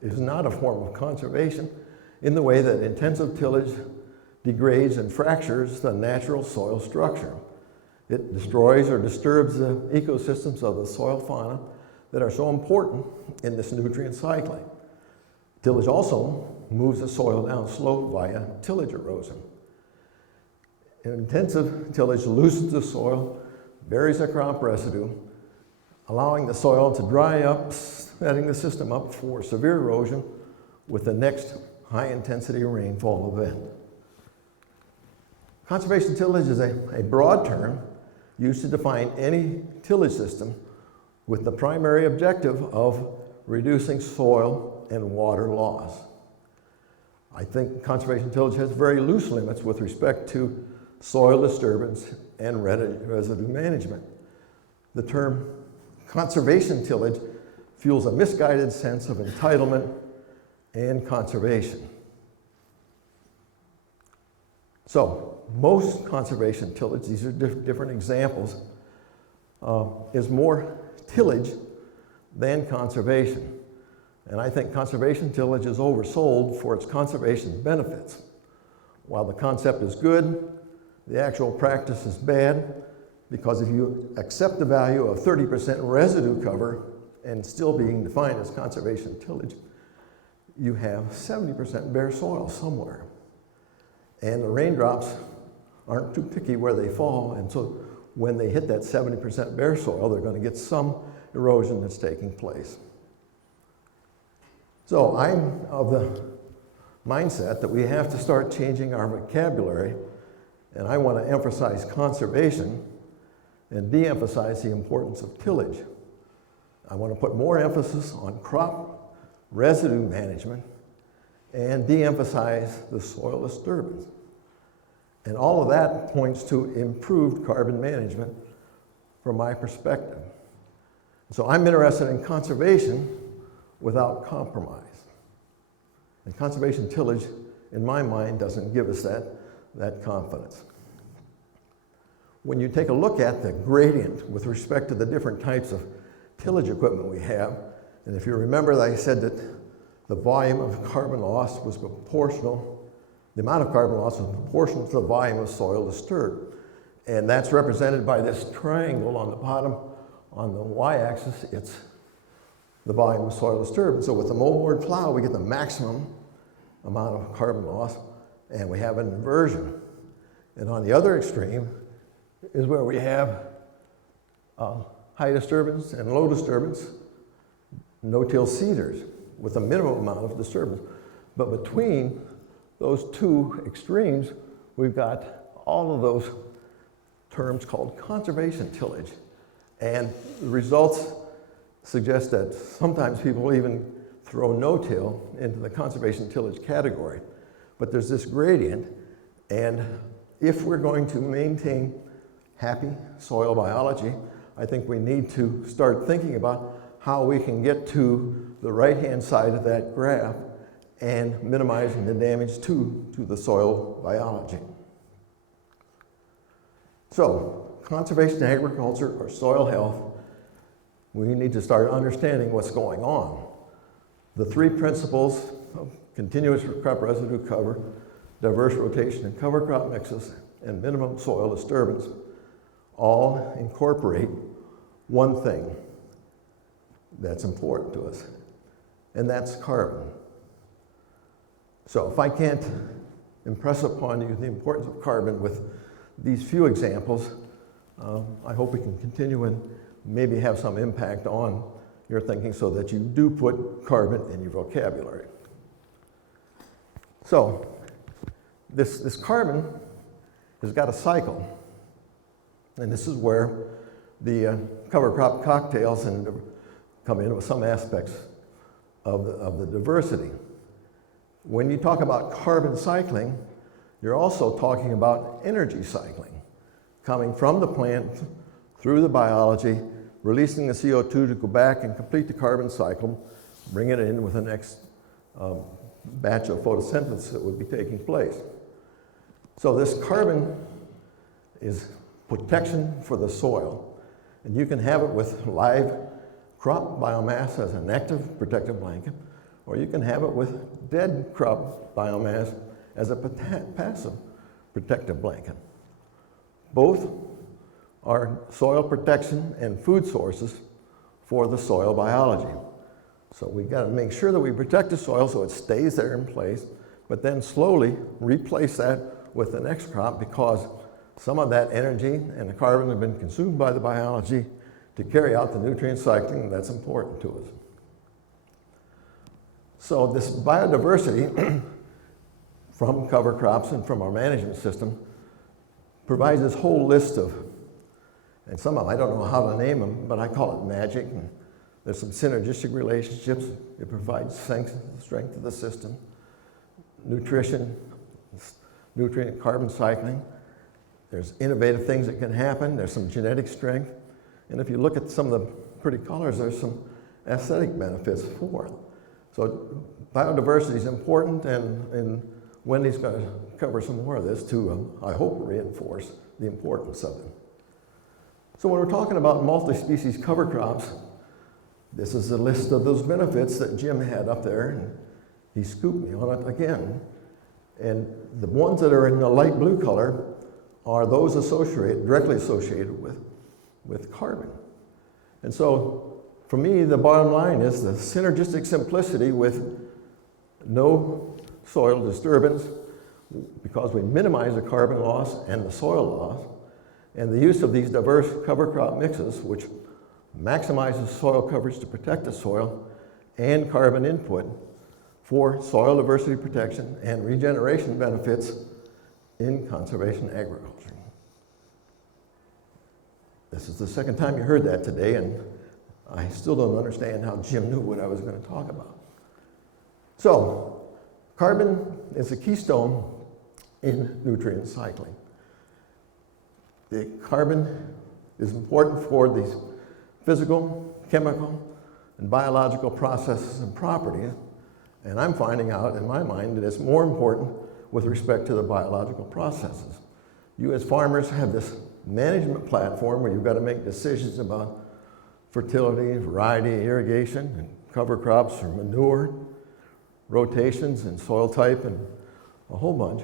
is not a form of conservation in the way that intensive tillage degrades and fractures the natural soil structure. It destroys or disturbs the ecosystems of the soil fauna that are so important in this nutrient cycling. Tillage also moves the soil down slope via tillage erosion. Intensive tillage loosens the soil, buries the crop residue, allowing the soil to dry up, setting the system up for severe erosion with the next high-intensity rainfall event. Conservation tillage is a broad term used to define any tillage system with the primary objective of reducing soil and water loss. I think conservation tillage has very loose limits with respect to soil disturbance and residue management. The term conservation tillage fuels a misguided sense of entitlement and conservation. So most conservation tillage, these are different examples, is more tillage than conservation. And I think conservation tillage is oversold for its conservation benefits. While the concept is good, the actual practice is bad, because if you accept the value of 30% residue cover and still being defined as conservation tillage, you have 70% bare soil somewhere. And the raindrops aren't too picky where they fall, and so when they hit that 70% bare soil, they're going to get some erosion that's taking place. So I'm of the mindset that we have to start changing our vocabulary, and I want to emphasize conservation and de-emphasize the importance of tillage. I want to put more emphasis on crop residue management and de-emphasize the soil disturbance. And all of that points to improved carbon management from my perspective. So I'm interested in conservation without compromise. And conservation tillage, in my mind, doesn't give us that confidence. When you take a look at the gradient with respect to the different types of tillage equipment we have, and if you remember, I said that the volume of carbon loss was proportional, the amount of carbon loss was proportional to the volume of soil disturbed. And that's represented by this triangle on the bottom. On the y-axis, it's the volume of soil disturbed. So with the moldboard plow, we get the maximum amount of carbon loss, and we have an inversion. And on the other extreme is where we have high disturbance and low disturbance no-till seeders with a minimum amount of disturbance. But between those two extremes, we've got all of those terms called conservation tillage. And the results suggest that sometimes people even throw no-till into the conservation tillage category. But there's this gradient, and if we're going to maintain happy soil biology, I think we need to start thinking about how we can get to the right-hand side of that graph and minimizing the damage to the soil biology. So, conservation agriculture or soil health, we need to start understanding what's going on. The three principles of continuous crop residue cover, diverse rotation and cover crop mixes, and minimum soil disturbance all incorporate one thing that's important to us, and that's carbon. So if I can't impress upon you the importance of carbon with these few examples, I hope we can continue and maybe have some impact on your thinking so that you do put carbon in your vocabulary. So this carbon has got a cycle, and this is where the cover crop cocktails come in with some aspects of the diversity. When you talk about carbon cycling, you're also talking about energy cycling, coming from the plant through the biology, releasing the CO2 to go back and complete the carbon cycle, bring it in with the next batch of photosynthesis that would be taking place. So this carbon is protection for the soil, and you can have it with live crop biomass as an active protective blanket, or you can have it with dead crop biomass as a passive protective blanket. Both are soil protection and food sources for the soil biology. So we've got to make sure that we protect the soil so it stays there in place, but then slowly replace that with the next crop, because some of that energy and the carbon have been consumed by the biology to carry out the nutrient cycling that's important to us. So this biodiversity from cover crops and from our management system provides this whole list of, and some of them I don't know how to name them, but I call it magic. And there's some synergistic relationships. It provides strength to the system, nutrition, nutrient carbon cycling. There's innovative things that can happen. There's some genetic strength. And if you look at some of the pretty colors, there's some aesthetic benefits for it. So biodiversity is important, and Wendy's going to cover some more of this to, I hope, reinforce the importance of it. So when we're talking about multi-species cover crops, this is a list of those benefits that Jim had up there, and he scooped me on it again. And the ones that are in the light blue color are those directly associated with carbon. And so for me, the bottom line is the synergistic simplicity with no soil disturbance, because we minimize the carbon loss and the soil loss, and the use of these diverse cover crop mixes, which maximizes soil coverage to protect the soil and carbon input for soil diversity protection and regeneration benefits in conservation agriculture. This is the second time you heard that today, and I still don't understand how Jim knew what I was going to talk about. So, carbon is a keystone in nutrient cycling. The carbon is important for these physical, chemical, and biological processes and properties, and I'm finding out in my mind that it's more important with respect to the biological processes. You as farmers have this management platform where you've got to make decisions about fertility, variety, irrigation, and cover crops or manure, rotations and soil type and a whole bunch.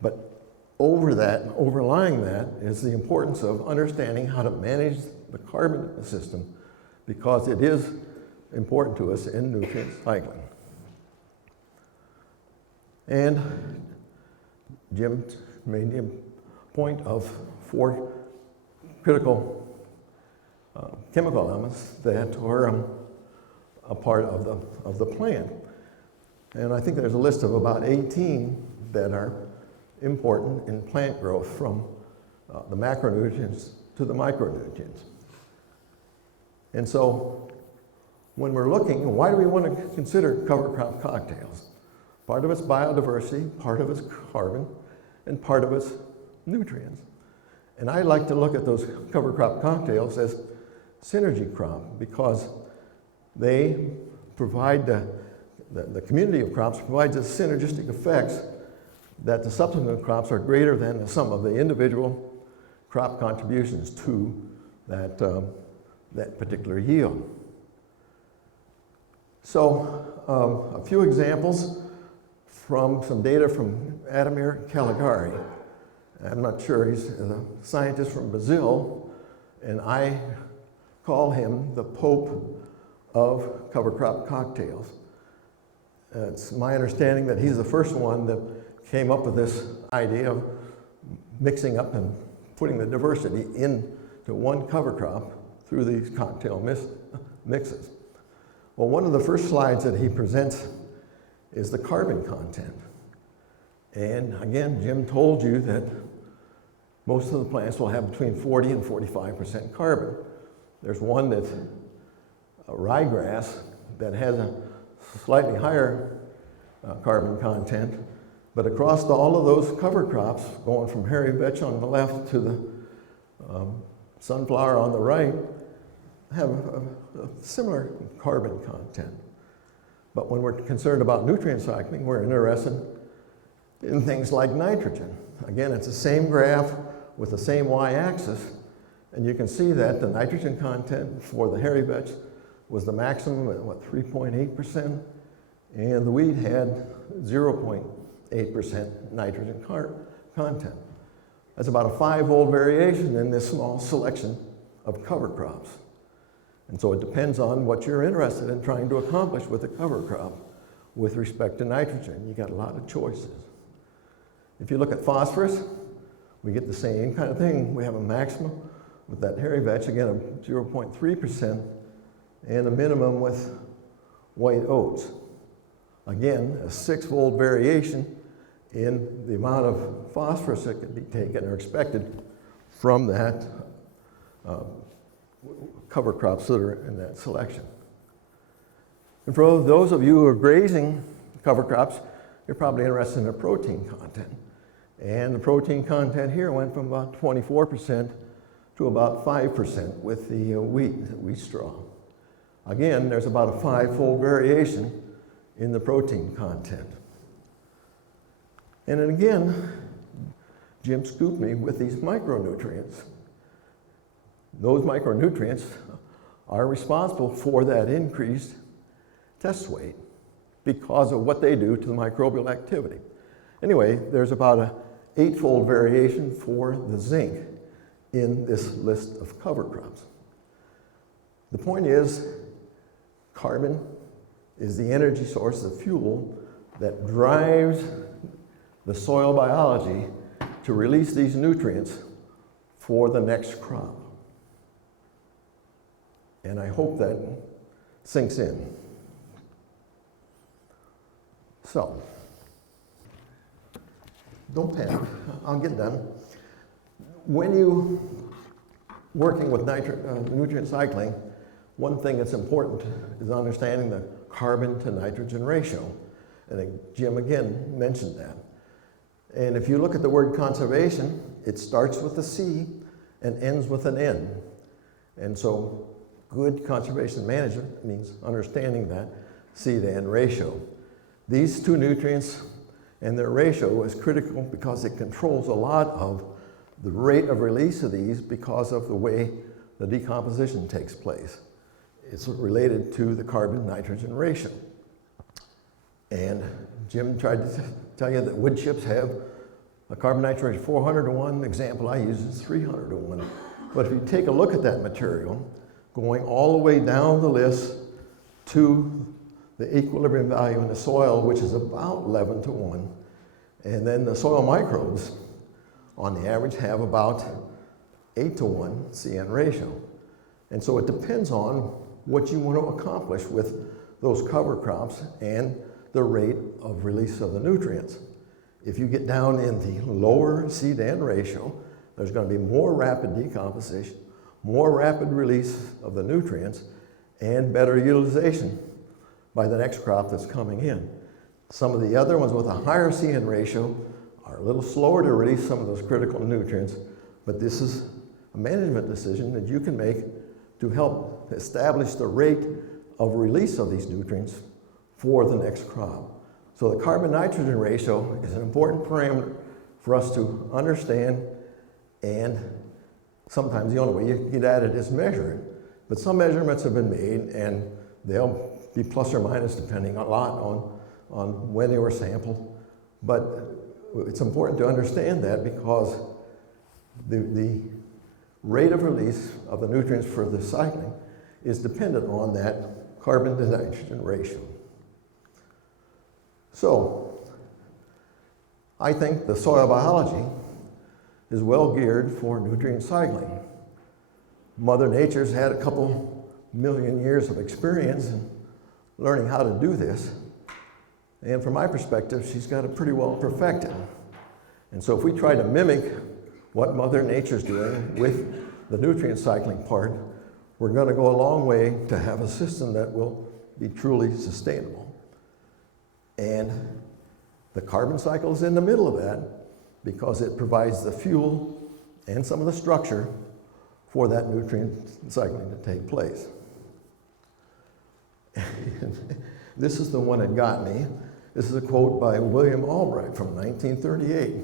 But over that, overlying that, is the importance of understanding how to manage the carbon system, because it is important to us in nutrient cycling. And Jim made the point of 4 critical chemical elements that are a part of the plant. And I think there's a list of about 18 that are important in plant growth, from the macronutrients to the micronutrients. And so when we're looking, why do we want to consider cover crop cocktails? Part of it's biodiversity, part of it's carbon, and part of it's nutrients. And I like to look at those cover crop cocktails as synergy crop, because they provide the community of crops provides the synergistic effects that the subsequent crops are greater than the sum of the individual crop contributions to that, that particular yield. So a few examples from some data from Ademir Caligari. I'm not sure, he's a scientist from Brazil, and I call him the Pope of cover crop cocktails. It's my understanding that he's the first one that came up with this idea of mixing up and putting the diversity into one cover crop through these cocktail mixes. Well, one of the first slides that he presents is the carbon content. And again, Jim told you that most of the plants will have between 40 and 45% carbon. There's one that's a ryegrass that has a slightly higher carbon content, but across all of those cover crops, going from hairy vetch on the left to the sunflower on the right, have a similar carbon content. But when we're concerned about nutrient cycling, we're interested in things like nitrogen. Again, it's the same graph with the same y-axis, and you can see that the nitrogen content for the hairy vetch was the maximum at, what, 3.8%, and the wheat had 0.8% nitrogen content. That's about a 5-fold variation in this small selection of cover crops. And so it depends on what you're interested in trying to accomplish with the cover crop with respect to nitrogen. You got a lot of choices. If you look at phosphorus, we get the same kind of thing. We have a maximum with that hairy vetch, again, of 0.3%, and a minimum with white oats. Again, a 6-fold variation in the amount of phosphorus that can be taken or expected from that cover crops that are in that selection. And for those of you who are grazing cover crops, you're probably interested in the protein content. And the protein content here went from about 24% to about 5% with the wheat straw. Again, there's about a 5-fold variation in the protein content. And then again, Jim scooped me with these micronutrients. Those micronutrients are responsible for that increased test weight because of what they do to the microbial activity. Anyway, there's about a 8-fold variation for the zinc in this list of cover crops. The point is, carbon is the energy source, the fuel that drives the soil biology to release these nutrients for the next crop. And I hope that sinks in. So, don't panic, I'll get done. When you working with nutrient cycling, one thing that's important is understanding the carbon to nitrogen ratio. And Jim again mentioned that. And if you look at the word conservation, it starts with a C and ends with an N. And so good conservation management means understanding that C to N ratio. These two nutrients and their ratio is critical because it controls a lot of the rate of release of these because of the way the decomposition takes place. It's related to the carbon-nitrogen ratio. And Jim tried to tell you that wood chips have a carbon-nitrogen ratio 400 to 1. The example I use is 300 to 1. But if you take a look at that material, going all the way down the list to the equilibrium value in the soil, which is about 11 to 1, and then the soil microbes, on the average, have about 8 to 1 CN ratio. And so it depends on what you want to accomplish with those cover crops and the rate of release of the nutrients. If you get down in the lower C to N ratio, there's going to be more rapid decomposition, more rapid release of the nutrients, and better utilization by the next crop that's coming in. Some of the other ones with a higher CN ratio are a little slower to release some of those critical nutrients, but this is a management decision that you can make to help establish the rate of release of these nutrients for the next crop. So the carbon-nitrogen ratio is an important parameter for us to understand, and sometimes the only way you can get at it is measure it. But some measurements have been made, and they'll be plus or minus depending a lot on when they were sampled. But it's important to understand that because the rate of release of the nutrients for the cycling is dependent on that carbon to nitrogen ratio. So I think the soil biology is well geared for nutrient cycling. Mother Nature's had a couple million years of experience in learning how to do this. And from my perspective, she's got it pretty well perfected. And so if we try to mimic what Mother Nature's doing with the nutrient cycling part, we're going to go a long way to have a system that will be truly sustainable. And the carbon cycle is in the middle of that because it provides the fuel and some of the structure for that nutrient cycling to take place. This is the one that got me. This is a quote by William Albright from 1938.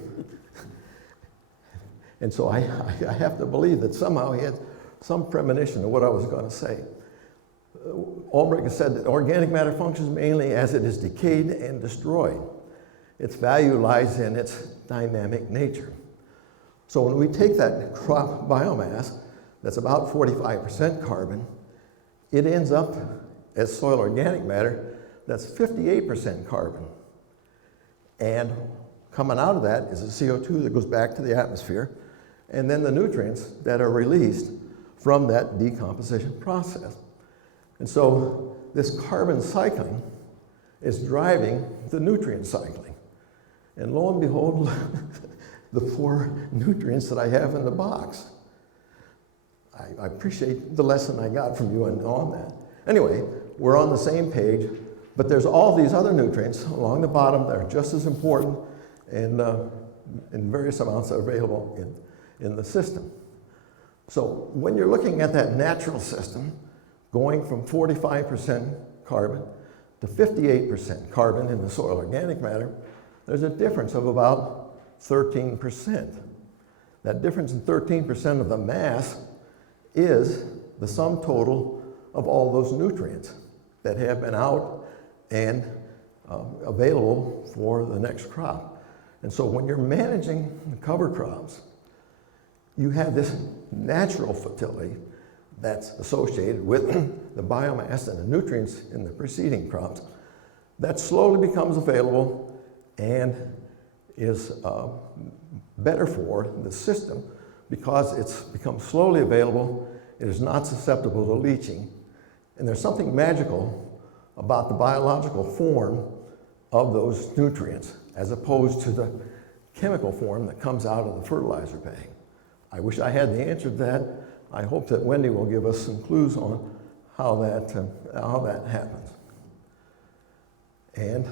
And so I have to believe that somehow he had some premonition of what I was going to say. Albright said that organic matter functions mainly as it is decayed and destroyed. Its value lies in its dynamic nature. So when we take that crop biomass, that's about 45% carbon, it ends up as soil organic matter that's 58% carbon. And coming out of that is the CO2 that goes back to the atmosphere, and then the nutrients that are released from that decomposition process. And so this carbon cycling is driving the nutrient cycling. And lo and behold, the 4 nutrients that I have in the box. I appreciate the lesson I got from you on that. Anyway, we're on the same page, but there's all these other nutrients along the bottom that are just as important and in various amounts are available in the system. So when you're looking at that natural system, going from 45% carbon to 58% carbon in the soil organic matter, there's a difference of about 13%. That difference in 13% of the mass is the sum total of all those nutrients that have been out and available for the next crop. And so when you're managing the cover crops, you have this natural fertility that's associated with the biomass and the nutrients in the preceding crops that slowly becomes available and is better for the system because it's become slowly available. It is not susceptible to leaching. And there's something magical about the biological form of those nutrients as opposed to the chemical form that comes out of the fertilizer bag. I wish I had the answer to that. I hope that Wendy will give us some clues on how that happens. And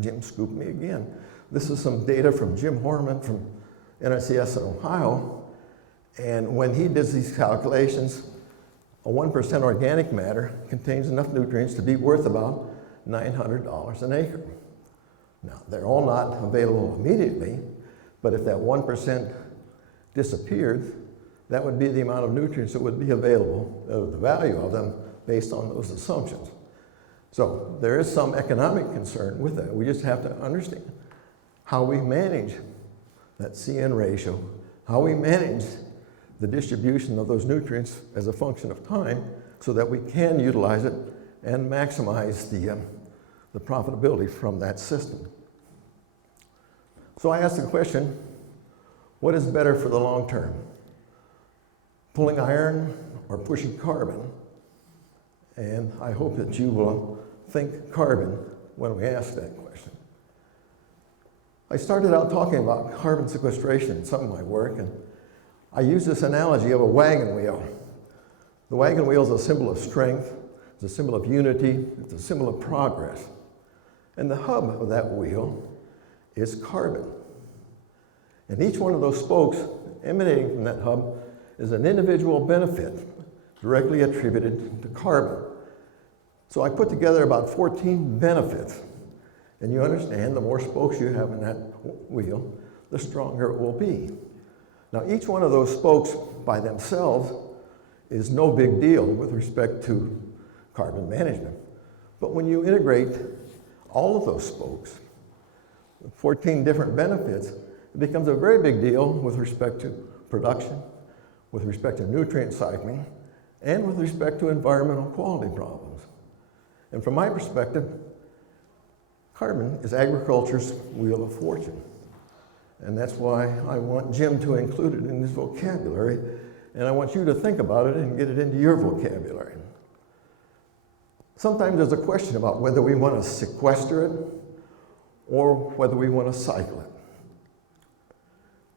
Jim scooped me again. This is some data from Jim Horman from NRCS in Ohio. And when he does these calculations, a 1% organic matter contains enough nutrients to be worth about $900 an acre. Now, they're all not available immediately, but if that 1% disappeared, that would be the amount of nutrients that would be available, the value of them, based on those assumptions. So there is some economic concern with that. We just have to understand how we manage that CN ratio, how we manage the distribution of those nutrients as a function of time so that we can utilize it and maximize the profitability from that system. So I asked the question, what is better for the long term? Pulling iron or pushing carbon? And I hope that you will think carbon when we ask that question. I started out talking about carbon sequestration in some of my work, and I use this analogy of a wagon wheel. The wagon wheel is a symbol of strength, it's a symbol of unity, it's a symbol of progress. And the hub of that wheel is carbon. And each one of those spokes emanating from that hub is an individual benefit directly attributed to carbon. So I put together about 14 benefits. And you understand, the more spokes you have in that wheel, the stronger it will be. Now, each one of those spokes by themselves is no big deal with respect to carbon management. But when you integrate all of those spokes, 14 different benefits, it becomes a very big deal with respect to production, with respect to nutrient cycling, and with respect to environmental quality problems. And from my perspective, carbon is agriculture's wheel of fortune. And that's why I want Jim to include it in his vocabulary, and I want you to think about it and get it into your vocabulary. Sometimes there's a question about whether we want to sequester it or whether we want to cycle it.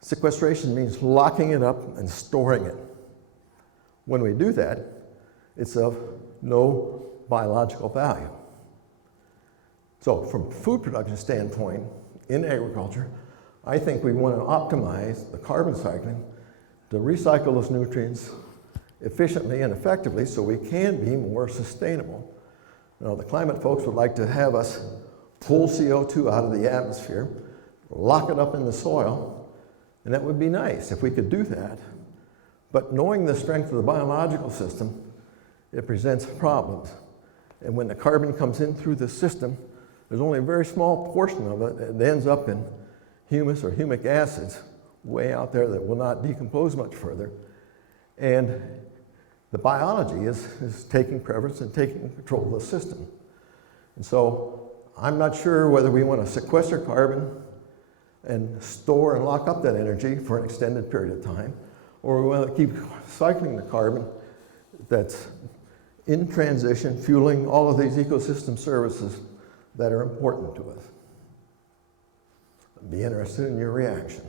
Sequestration means locking it up and storing it. When we do that, it's of no biological value. So from a food production standpoint, in agriculture, I think we want to optimize the carbon cycling to recycle those nutrients efficiently and effectively so we can be more sustainable. Now, the climate folks would like to have us pull CO2 out of the atmosphere, lock it up in the soil, and that would be nice if we could do that. But knowing the strength of the biological system, it presents problems. And when the carbon comes in through the system, there's only a very small portion of it that ends up in humus or humic acids way out there that will not decompose much further. And the biology is taking preference and taking control of the system. And so I'm not sure whether we want to sequester carbon and store and lock up that energy for an extended period of time, or we want to keep cycling the carbon that's in transition, fueling all of these ecosystem services that are important to us. I'd be interested in your reaction.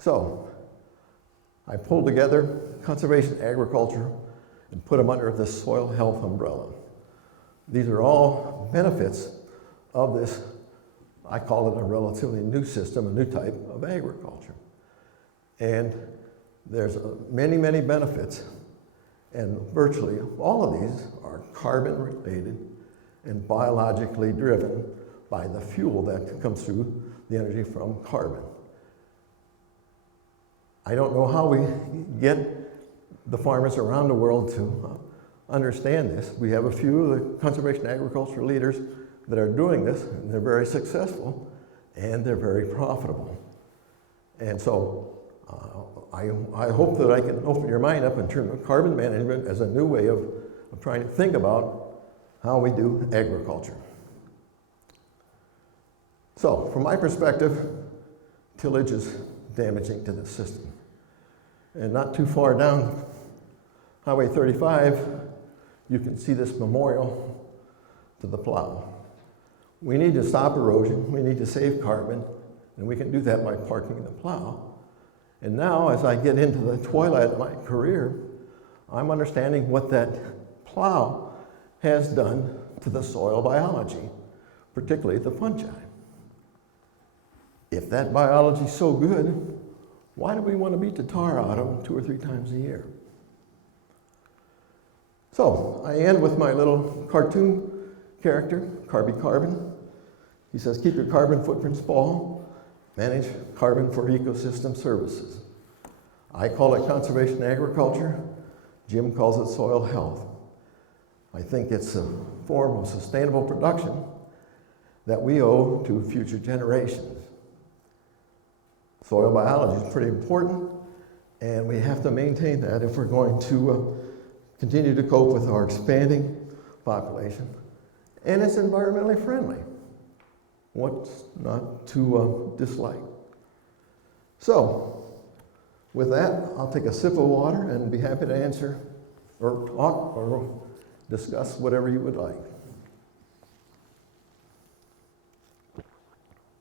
So, I pulled together conservation agriculture and put them under this soil health umbrella. These are all benefits of this, I call it a relatively new system, a new type of agriculture. And there's many, many benefits, and virtually all of these are carbon related and biologically driven by the fuel that comes through the energy from carbon. I don't know how we get the farmers around the world to understand this. We have a few of the conservation agriculture leaders that are doing this, and they're very successful, and they're very profitable. And so I hope that I can open your mind up in terms of carbon management as a new way of trying to think about how we do agriculture. So, from my perspective, tillage is damaging to the system. And not too far down Highway 35, you can see this memorial to the plow. We need to stop erosion, we need to save carbon, and we can do that by parking the plow. And now, as I get into the twilight of my career, I'm understanding what that plow has done to the soil biology, particularly the fungi. If that biology is so good, why do we want to beat the tar out of them 2 or 3 times a year? So I end with my little cartoon character, Carbon. He says, keep your carbon footprint small, manage carbon for ecosystem services. I call it conservation agriculture. Jim calls it soil health. I think it's a form of sustainable production that we owe to future generations. Soil biology is pretty important, and we have to maintain that if we're going to continue to cope with our expanding population. And it's environmentally friendly. What's not to dislike? So, with that, I'll take a sip of water and be happy to answer or talk or discuss whatever you would like.